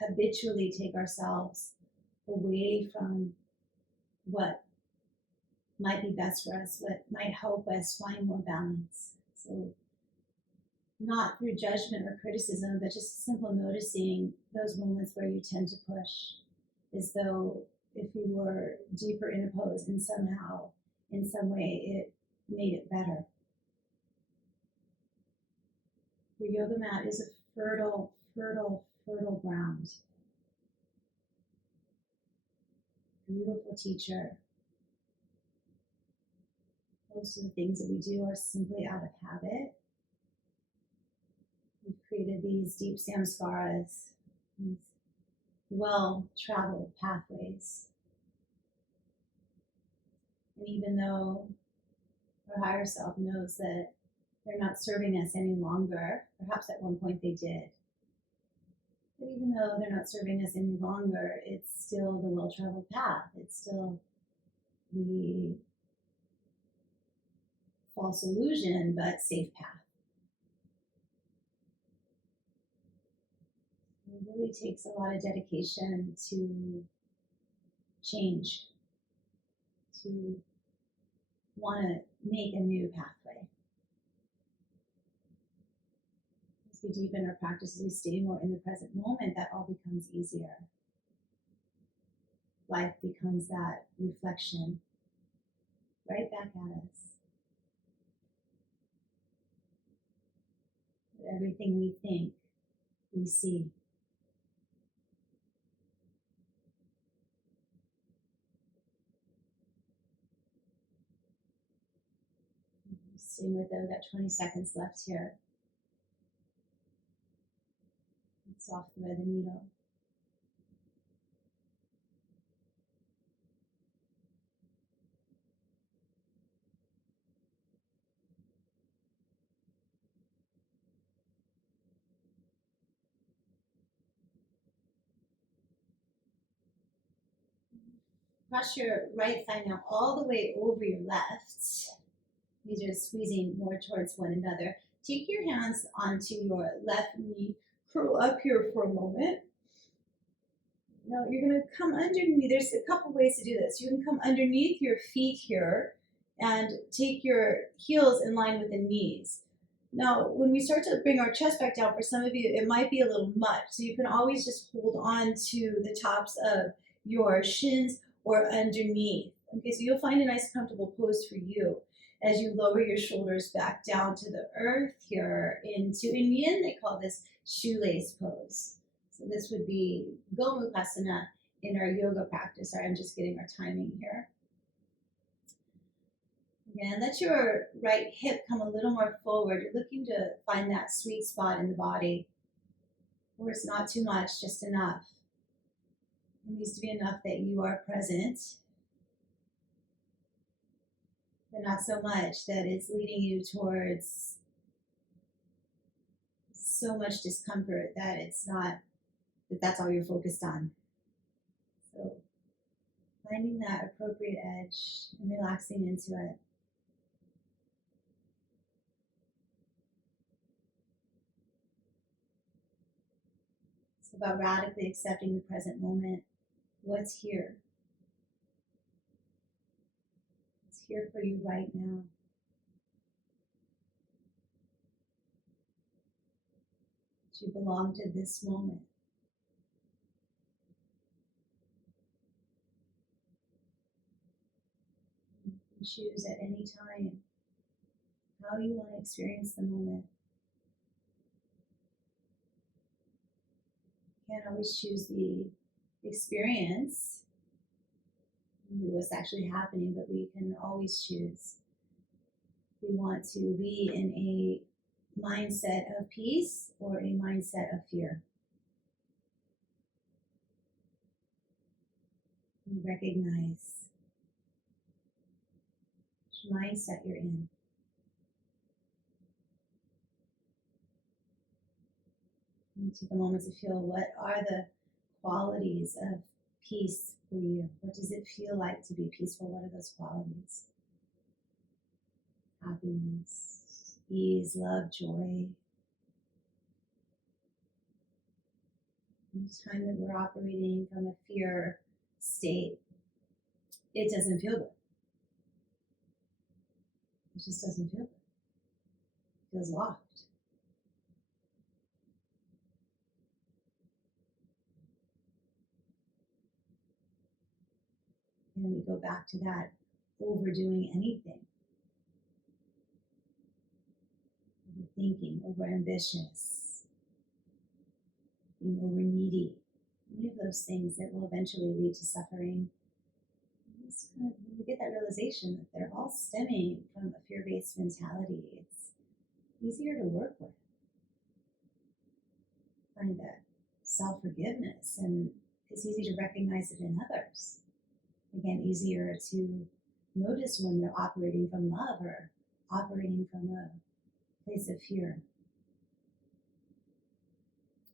habitually take ourselves away from what might be best for us, what might help us find more balance. So not through judgment or criticism, but just simple noticing those moments where you tend to push as though if you were deeper in a pose and somehow, in some way, it made it better. Your yoga mat is a fertile, fertile, fertile ground. Beautiful teacher. Most of the things that we do are simply out of habit. We've created these deep samskaras, these well-traveled pathways. And even though our higher self knows that they're not serving us any longer, perhaps at one point they did, but even though they're not serving us any longer, it's still the well-traveled path. It's still the false illusion, but safe path. It really takes a lot of dedication to change, to want to make a new pathway. As we deepen our practices, we stay more in the present moment, that all becomes easier. Life becomes that reflection right back at us. Everything we think, we see. Staying with it, we've got 20 seconds left here. Soft thread the needle. Cross your right thigh now all the way over your left. These are squeezing more towards one another. Take your hands onto your left knee. Curl up here for a moment. Now you're going to come underneath. There's a couple ways to do this. You can come underneath your feet here and take your heels in line with the knees. Now, when we start to bring our chest back down, for some of you, it might be a little much. So you can always just hold on to the tops of your shins or underneath. Okay, so you'll find a nice comfortable pose for you as you lower your shoulders back down to the earth here into in Yin. They call this shoelace pose. So this would be Gomukhasana in our yoga practice. Sorry, I'm just getting our timing here. Again, let your right hip come a little more forward. You're looking to find that sweet spot in the body, where it's not too much, just enough. It needs to be enough that you are present, but not so much that it's leading you towards so much discomfort that it's not, that's all you're focused on. So finding that appropriate edge and relaxing into it. It's about radically accepting the present moment. What's here? What's here for you right now? You belong to this moment. You can choose at any time how you want to experience the moment. You can't always choose the experience, what's actually happening, but we can always choose. We want to be in a mindset of peace or a mindset of fear. You recognize which mindset you're in. And take a moment to feel what are the qualities of peace for you. What does it feel like to be peaceful? What are those qualities? Happiness, ease, love, joy. The time that we're operating from a fear state, it doesn't feel good. It just doesn't feel good. It feels locked. And we go back to that overdoing anything. Overthinking, overambitious, being over needy. Any of those things that will eventually lead to suffering. Just kind of, we get that realization that they're all stemming from a fear-based mentality. It's easier to work with. Find that self-forgiveness, and it's easy to recognize it in others. Again, easier to notice when they're operating from love or operating from a place of fear.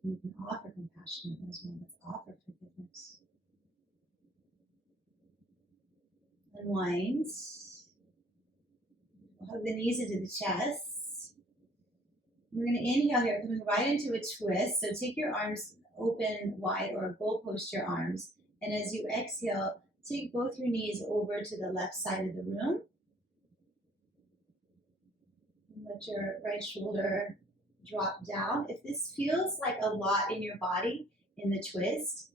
You can offer compassion in those moments, offer forgiveness. Unwind. Hug the knees into the chest. We're going to inhale here, coming right into a twist. So take your arms open wide or goalpost your arms. And as you exhale, take both your knees over to the left side of the room. And let your right shoulder drop down. If this feels like a lot in your body in the twist,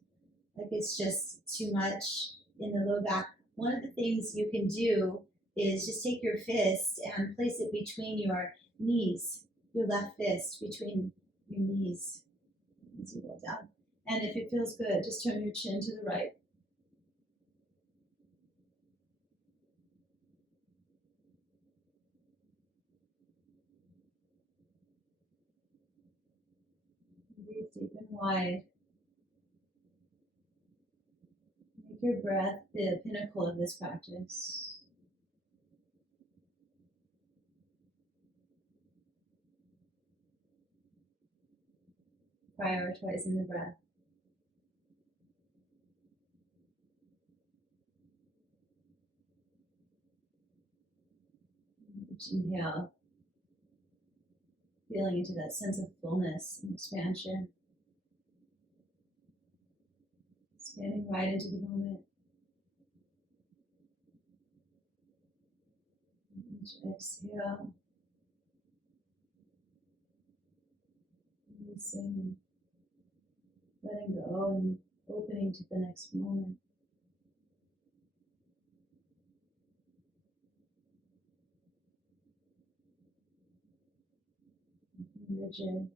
like it's just too much in the low back, one of the things you can do is just take your fist and place it between your knees, your left fist between your knees as you roll down. And if it feels good, just turn your chin to the right. Breathe deep and wide. Make your breath the pinnacle of this practice. Prioritizing the breath. Each inhale, feeling into that sense of fullness and expansion. Standing right into the moment. Each exhale, releasing and letting go and opening to the next moment. Rigid.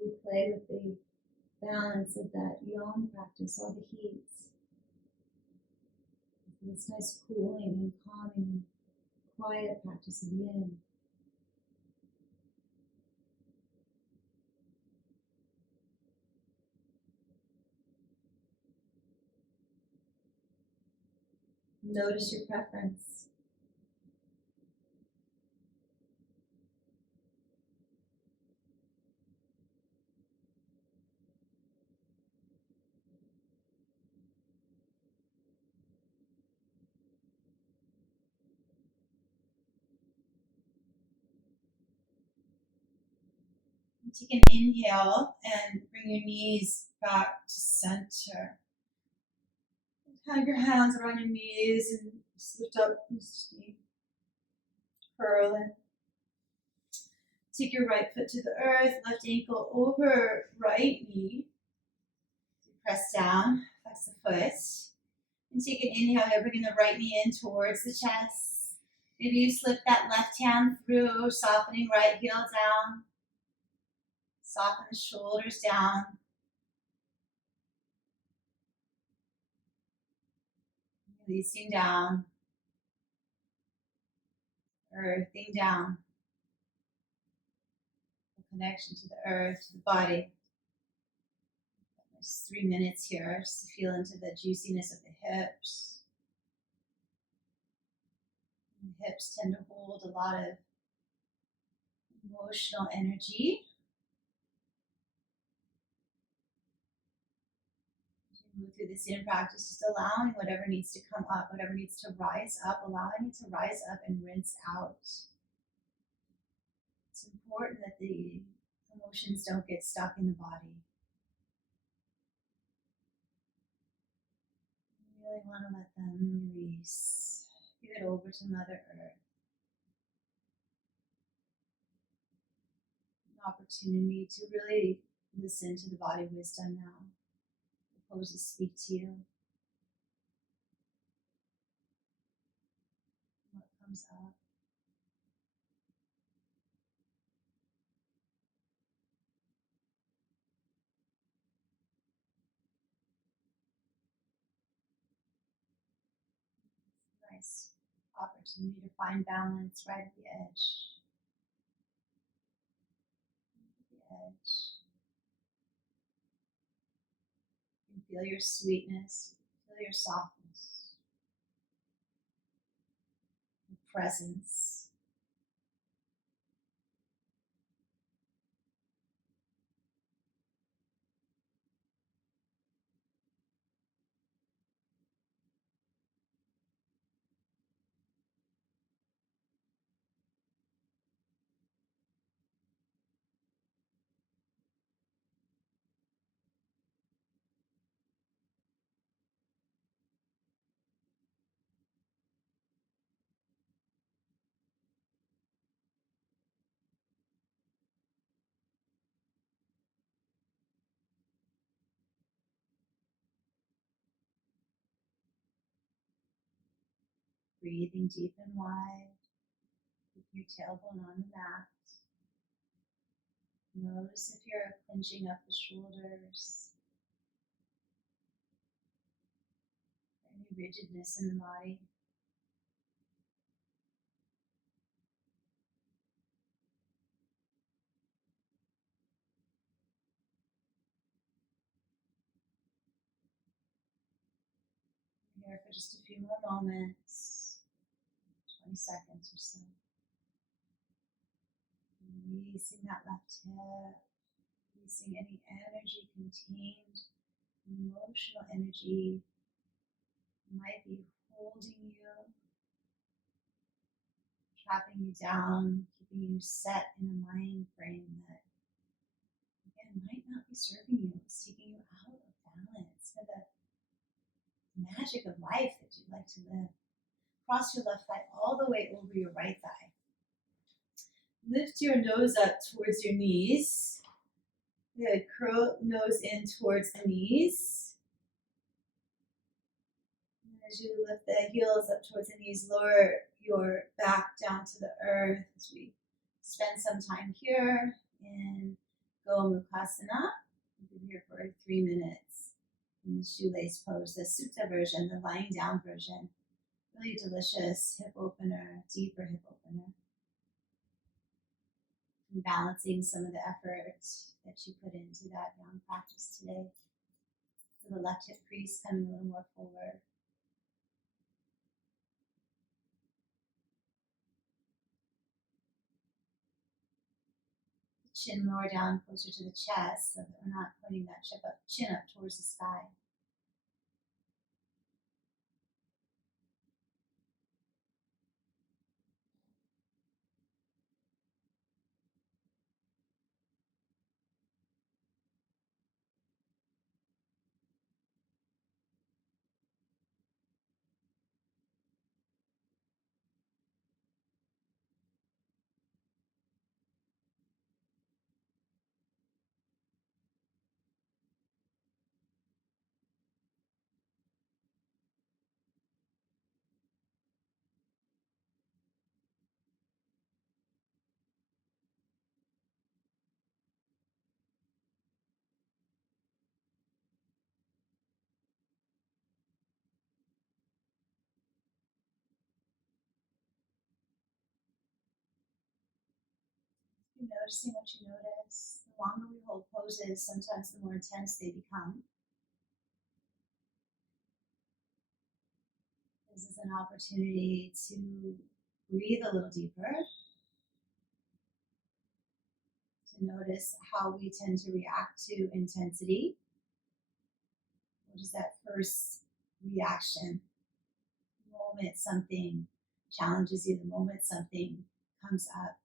We play with the balance of that yang practice, all the heats. This nice cooling and calming and quiet practice of yin. Notice your preference. Take an inhale and bring your knees back to center. Have your hands around your knees and just lift up and curl in. Take your right foot to the earth, left ankle over right knee. Press down, flex the foot. And take an inhale here, bringing the right knee in towards the chest. Maybe you slip that left hand through, softening right heel down. Soften the shoulders down. Releasing down. Earthing down. The connection to the earth, to the body. There's 3 minutes here just to feel into the juiciness of the hips. The hips tend to hold a lot of emotional energy. Move through this in practice, just allowing whatever needs to come up, whatever needs to rise up, allowing it to rise up and rinse out. It's important that the emotions don't get stuck in the body. You really want to let them release. Give it over to Mother Earth. An opportunity to really listen to the body wisdom now. The poses speak to you. What comes up. Nice opportunity to find balance right at the edge. You can feel your sweetness, feel your softness, your presence. Breathing deep and wide. Keep your tailbone on the mat. Notice if you're clenching up the shoulders. Any rigidness in the body. Here for just a few more moments. 20 seconds or so. Releasing that left hip. Releasing any energy contained, emotional energy might be holding you. trapping you down, keeping you set in a mind frame that, again, might not be serving you, it's taking you out of balance for the magic of life that you'd like to live. Cross your left thigh all the way over your right thigh. Lift your nose up towards your knees. Good. Curl nose in towards the knees. And as you lift the heels up towards the knees, lower your back down to the earth as we spend some time here in Gomukhasana. We'll be here for 3 minutes in the shoelace pose, the sutta version, the lying down version. Really delicious hip opener, deeper hip opener. And balancing some of the effort that you put into that yang practice today. So the left hip crease coming a little more forward. Chin lower down closer to the chest so that we're not pointing that chin up towards the sky. You're noticing what you notice. The longer we hold poses, sometimes the more intense they become. This is an opportunity to breathe a little deeper, to notice how we tend to react to intensity. What is that first reaction? The moment something challenges you, the moment something comes up.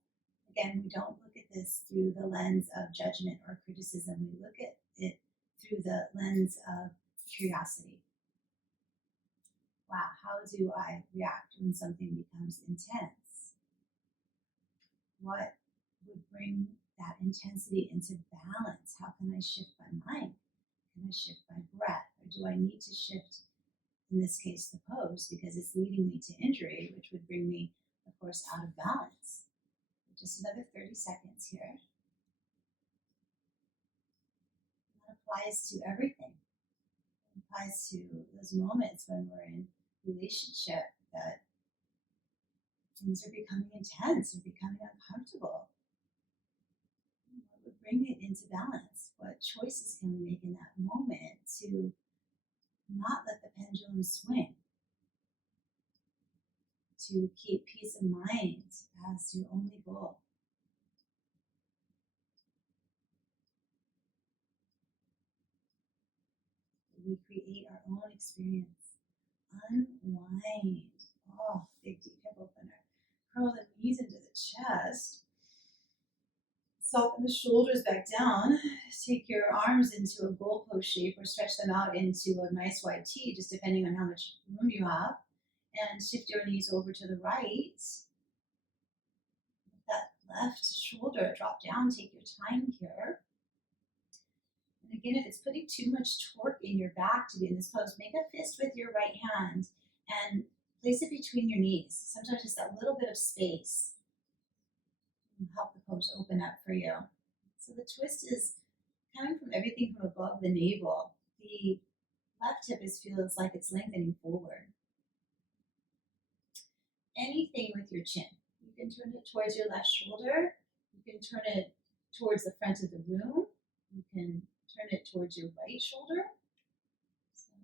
Again, we don't look at this through the lens of judgment or criticism. We look at it through the lens of curiosity. Wow, how do I react when something becomes intense? What would bring that intensity into balance? How can I shift my mind? Can I shift my breath? Or do I need to shift, in this case, the pose because it's leading me to injury, which would bring me, of course, out of balance? Just another 30 seconds here. That applies to everything. It applies to those moments when we're in relationship that things are becoming intense or becoming uncomfortable. What would bring it into balance? What choices can we make in that moment to not let the pendulum swing? To keep peace of mind as your only goal. We create our own experience. Unwind. Oh, big deep hip opener. Curl the knees into the chest. Soften the shoulders back down. Take your arms into a goalpost shape or stretch them out into a nice wide T, just depending on how much room you have. And shift your knees over to the right. Let that left shoulder drop down. Take your time here. And again, if it's putting too much torque in your back to be in this pose, make a fist with your right hand and place it between your knees. Sometimes just that little bit of space can help the pose open up for you. So the twist is coming from everything from above the navel. The left hip feels like it's lengthening forward. Anything with your chin. You can turn it towards your left shoulder. You can turn it towards the front of the room. You can turn it towards your right shoulder. So,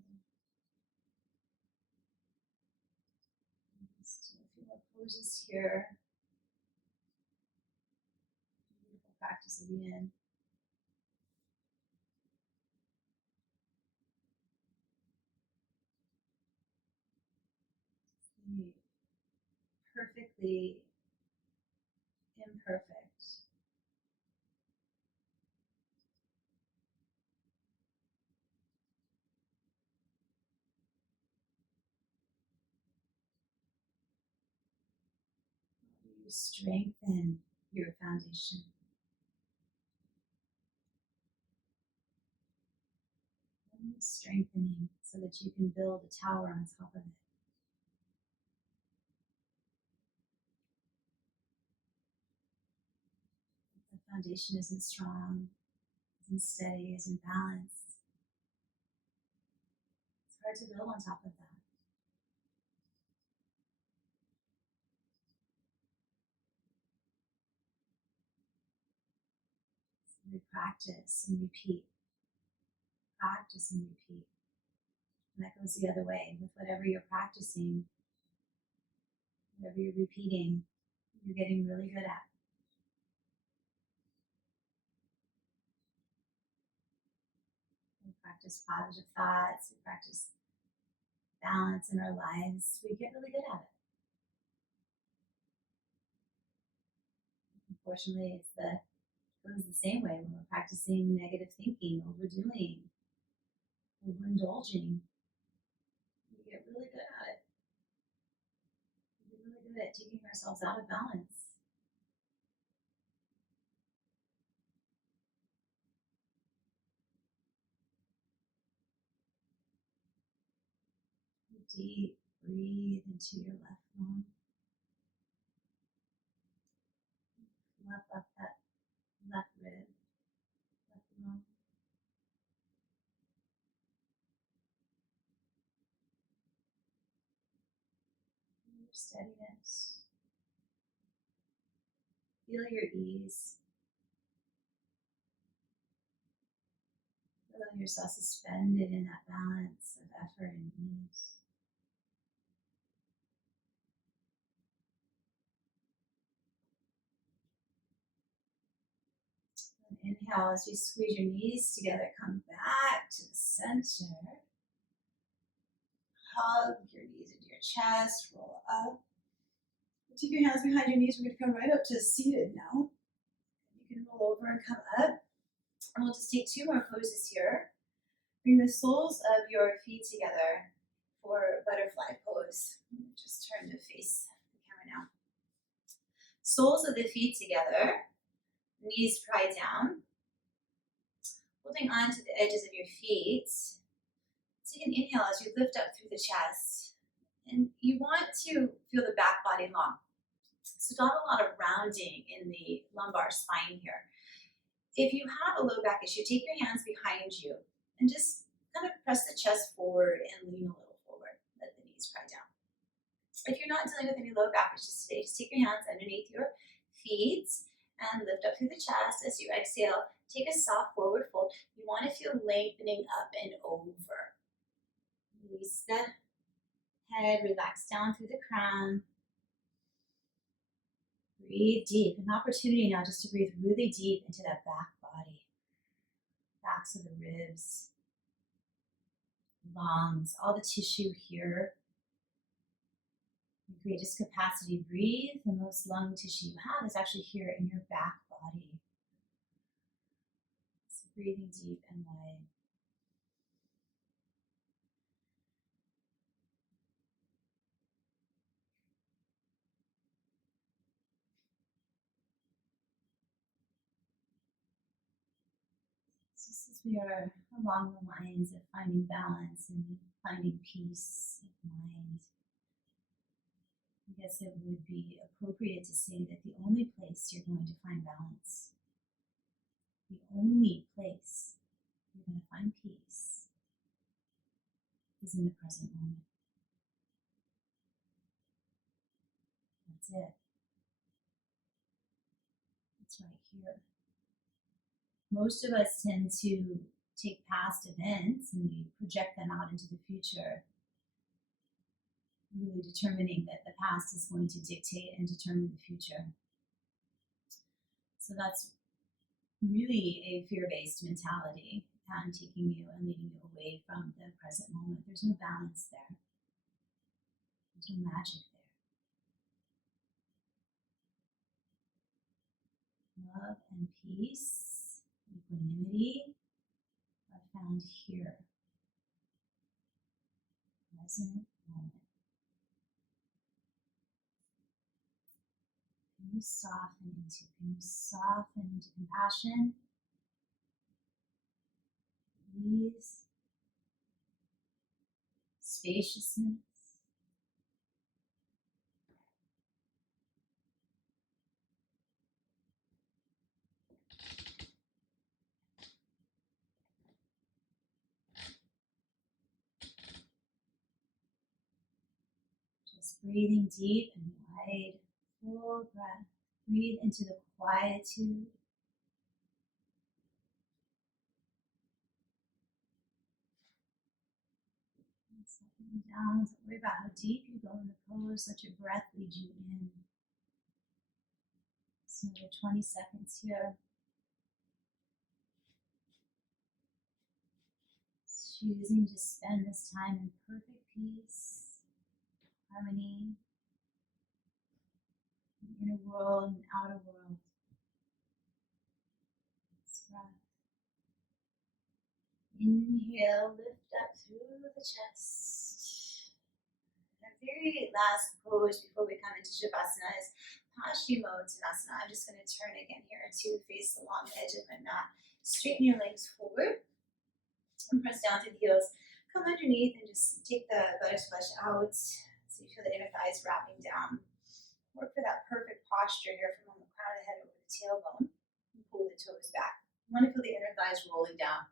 just a few more poses here. Beautiful practice of Yin. Perfectly imperfect. You strengthen your foundation. Strengthening so that you can build a tower on top of it. If the foundation isn't strong, isn't steady, isn't balanced, it's hard to build on top of that. So we practice and repeat, practice and repeat. And that goes the other way with whatever you're practicing, whatever you're repeating, you're getting really good at. We practice positive thoughts, we practice balance in our lives, we get really good at it. Unfortunately, it goes the same way when we're practicing negative thinking, overdoing, overindulging. We get really good at it. We get really good at taking ourselves out of balance. Deep, breathe into your left lung. Left up that left rib, left lung. Your steadiness. Feel your ease. Feel yourself suspended in that balance of effort and ease. And inhale as you squeeze your knees together, come back to the center. Hug your knees into your chest, roll up. Take your hands behind your knees. We're going to come right up to seated now. You can roll over and come up. And we'll just take two more poses here. Bring the soles of your feet together for butterfly pose. Just turn to face the camera now. Soles of the feet together, knees pry down. Holding on to the edges of your feet. Take an inhale as you lift up through the chest. And you want to feel the back body long. So not a lot of rounding in the lumbar spine here. If you have a low back issue, take your hands behind you and just kind of press the chest forward and lean a little forward. Let the knees pry down. If you're not dealing with any low back issues today, just take your hands underneath your feet and lift up through the chest. As you exhale, take a soft forward fold. You want to feel lengthening up and over. Release the head, relax down through the crown. Breathe deep. An opportunity now just to breathe really deep into that back body. Backs of the ribs, lungs, all the tissue here. Your greatest capacity, breathe. The most lung tissue you have is actually here in your back body. So breathing deep and wide. So since we are along the lines of finding balance and finding peace of mind, I guess it would be appropriate to say that the only place you're going to find balance, the only place you're going to find peace, is in the present moment. That's it. It's right here. Most of us tend to take past events and we project them out into the future, really determining that the past is going to dictate and determine the future. So that's really a fear-based mentality and taking you and leading you away from the present moment. There's no balance there. There's no magic there. love and peace, equanimity are found here, present moment. Can you soften into compassion, ease, spaciousness? Just breathing deep and wide, full breath. Breathe into the quietude. And settling down. Don't worry about how deep you go in the pose. Let your breath lead you in. Just another 20 seconds here. Choosing to spend this time in perfect peace, harmony, inner world and outer world. This breath. Inhale, lift up through the chest. Our very last pose before we come into Shavasana is Paschimottanasana. I'm just going to turn again here to face the long edge of my mat. Straighten your legs forward and press down through the heels. Come underneath and just take the buttocks flesh out so you feel the inner thighs wrapping down. Work for that perfect posture here from the crown of the head over the tailbone. And pull the toes back. You want to feel the inner thighs rolling down.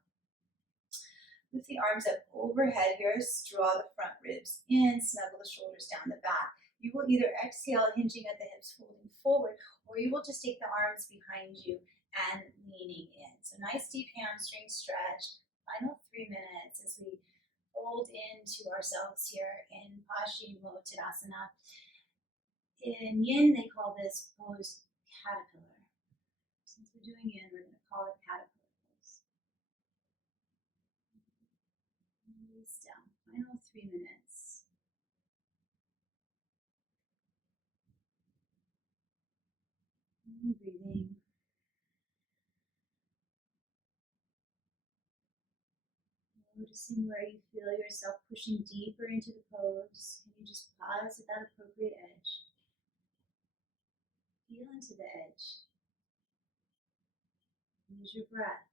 Lift the arms up overhead here, draw the front ribs in, snuggle the shoulders down the back. You will either exhale, hinging at the hips, folding forward, or you will just take the arms behind you and leaning in. So nice deep hamstring stretch. Final 3 minutes as we fold into ourselves here in Paschimottanasana. In Yin, they call this pose caterpillar. Since we're doing Yin, we're going to call it caterpillar pose. Release down. Final 3 minutes. And breathing. Noticing where you feel yourself pushing deeper into the pose. Can you just pause at that appropriate edge? Feel into the edge. Use your breath.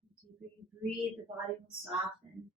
The deeper you breathe, the body will soften.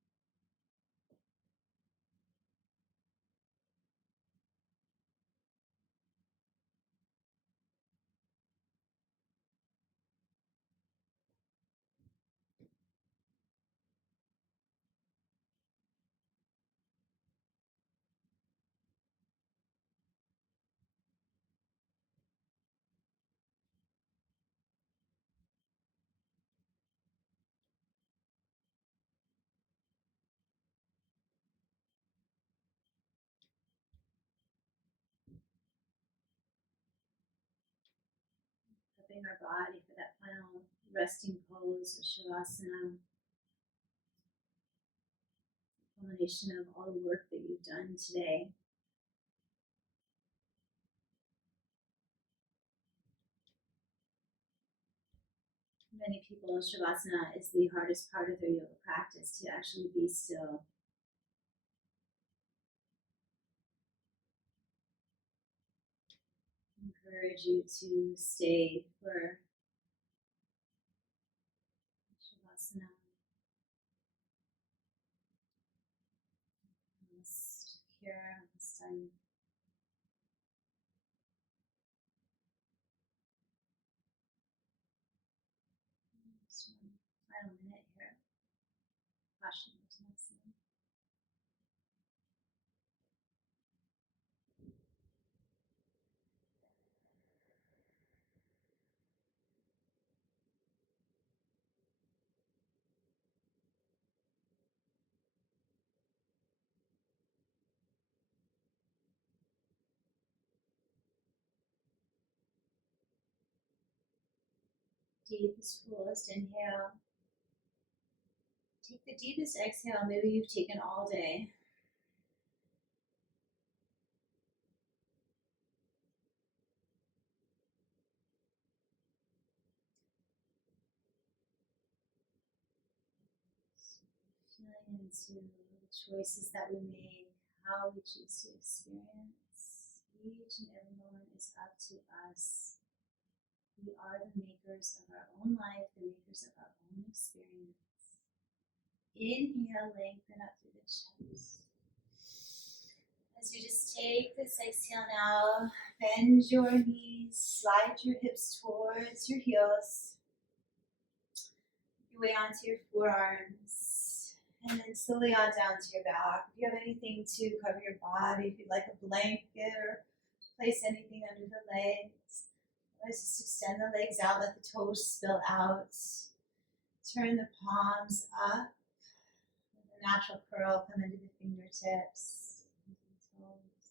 Prepping our body for that final resting pose of Shavasana. Culmination of all the work that you've done today. Many people, Shavasana is the hardest part of their yoga practice, to actually be still. I encourage you to stay for Shavasana. Rest here this time. Just one final minute here. Paschimottanasana. Deepest, fullest inhale. Take the deepest exhale maybe you've taken all day. into the choices that we make, how we choose to experience. Each and every moment is up to us. We are the makers of our own life, the makers of our own experience. Inhale, lengthen up through the chest. As you just take this exhale now, bend your knees, slide your hips towards your heels. Your way onto your forearms, and then slowly on down to your back. If you have anything to cover your body, if you'd like a blanket or place anything under the legs, otherwise just extend the legs out, let the toes spill out. Turn the palms up. With a natural curl, come into the fingertips, into the toes.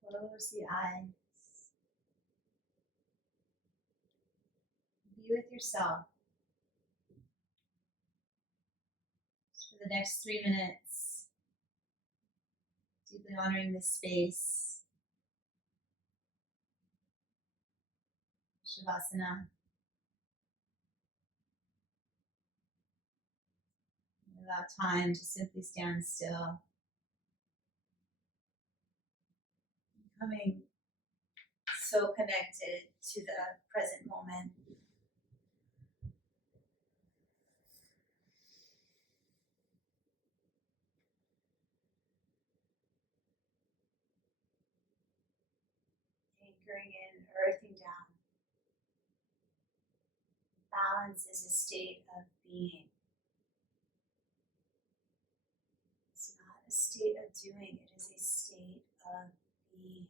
Close the eyes. Be with yourself for the next 3 minutes. Deeply honoring this space. Shavasana. Allow time to simply stand still. Becoming so connected to the present moment. Anchoring in, earthing down. Balance is a state of being. It's not a state of doing, it is a state of being.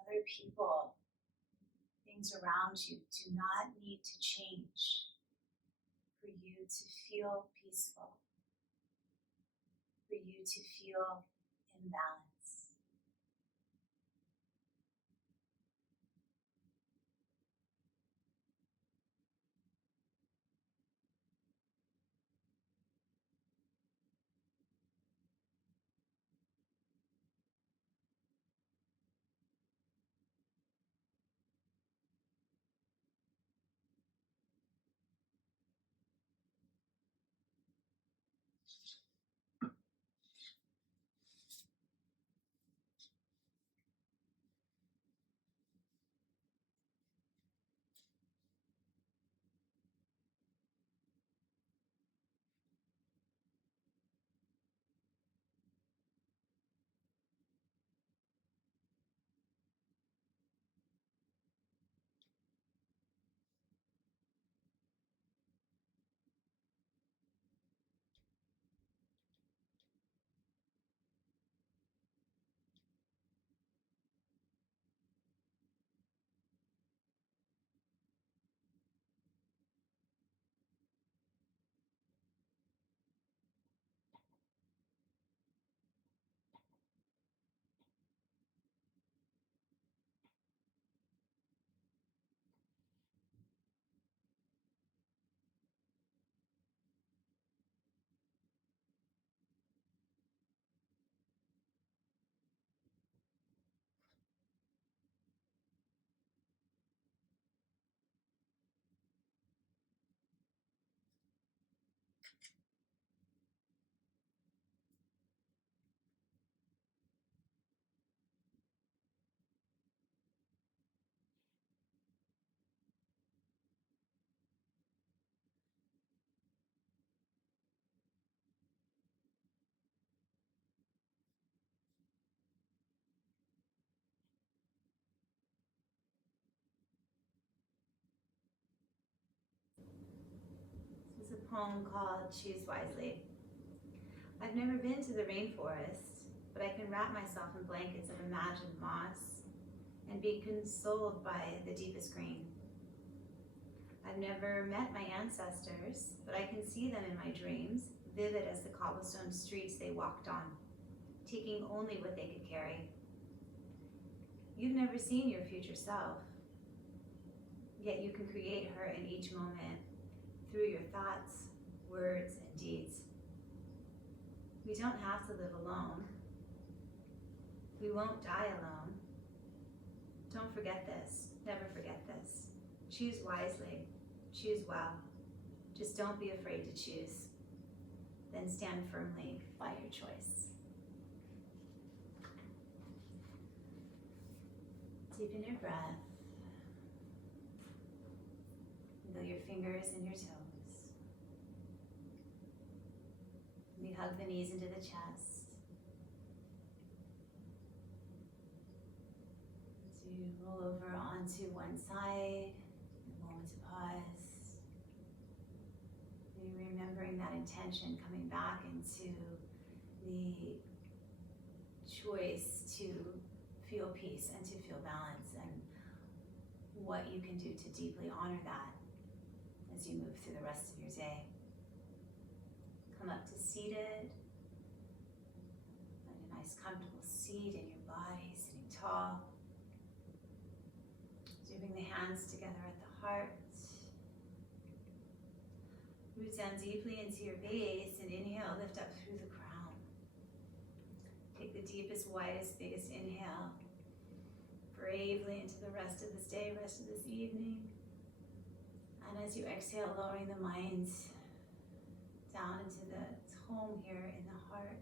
Other people, things around you do not need to change for you to feel peaceful, for you to feel in balance. This is a poem called Choose Wisely. I've never been to the rainforest, but I can wrap myself in blankets of imagined moss and be consoled by the deepest green. I've never met my ancestors, but I can see them in my dreams, vivid as the cobblestone streets they walked on, taking only what they could carry. You've never seen your future self, yet you can create her in each moment through your thoughts, words, and deeds. We don't have to live alone. We won't die alone. Don't forget this. Never forget this. Choose wisely. Choose well. Just don't be afraid to choose. Then stand firmly by your choice. Deepen your breath. Feel your fingers and your toes. We hug the knees into the chest. As you roll over onto one side, a moment to pause. Maybe remembering that intention, coming back into the choice to feel peace and to feel balance, and what you can do to deeply honor that as you move through the rest of your day. Come up to seated. Find a nice comfortable seat in your body, sitting tall. So you bring the hands together at the heart. Root down deeply into your base and inhale, lift up through the crown. Take the deepest, widest, biggest inhale bravely into the rest of this day, rest of this evening. And as you exhale, lowering the mind down into the home here in the heart,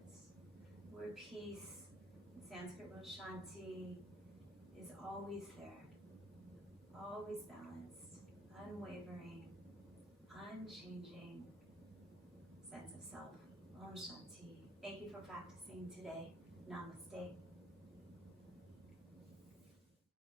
where peace, in Sanskrit word Shanti, is always there, always balanced, unwavering, unchanging sense of self. Om Shanti. Thank you for practicing today. Namaste.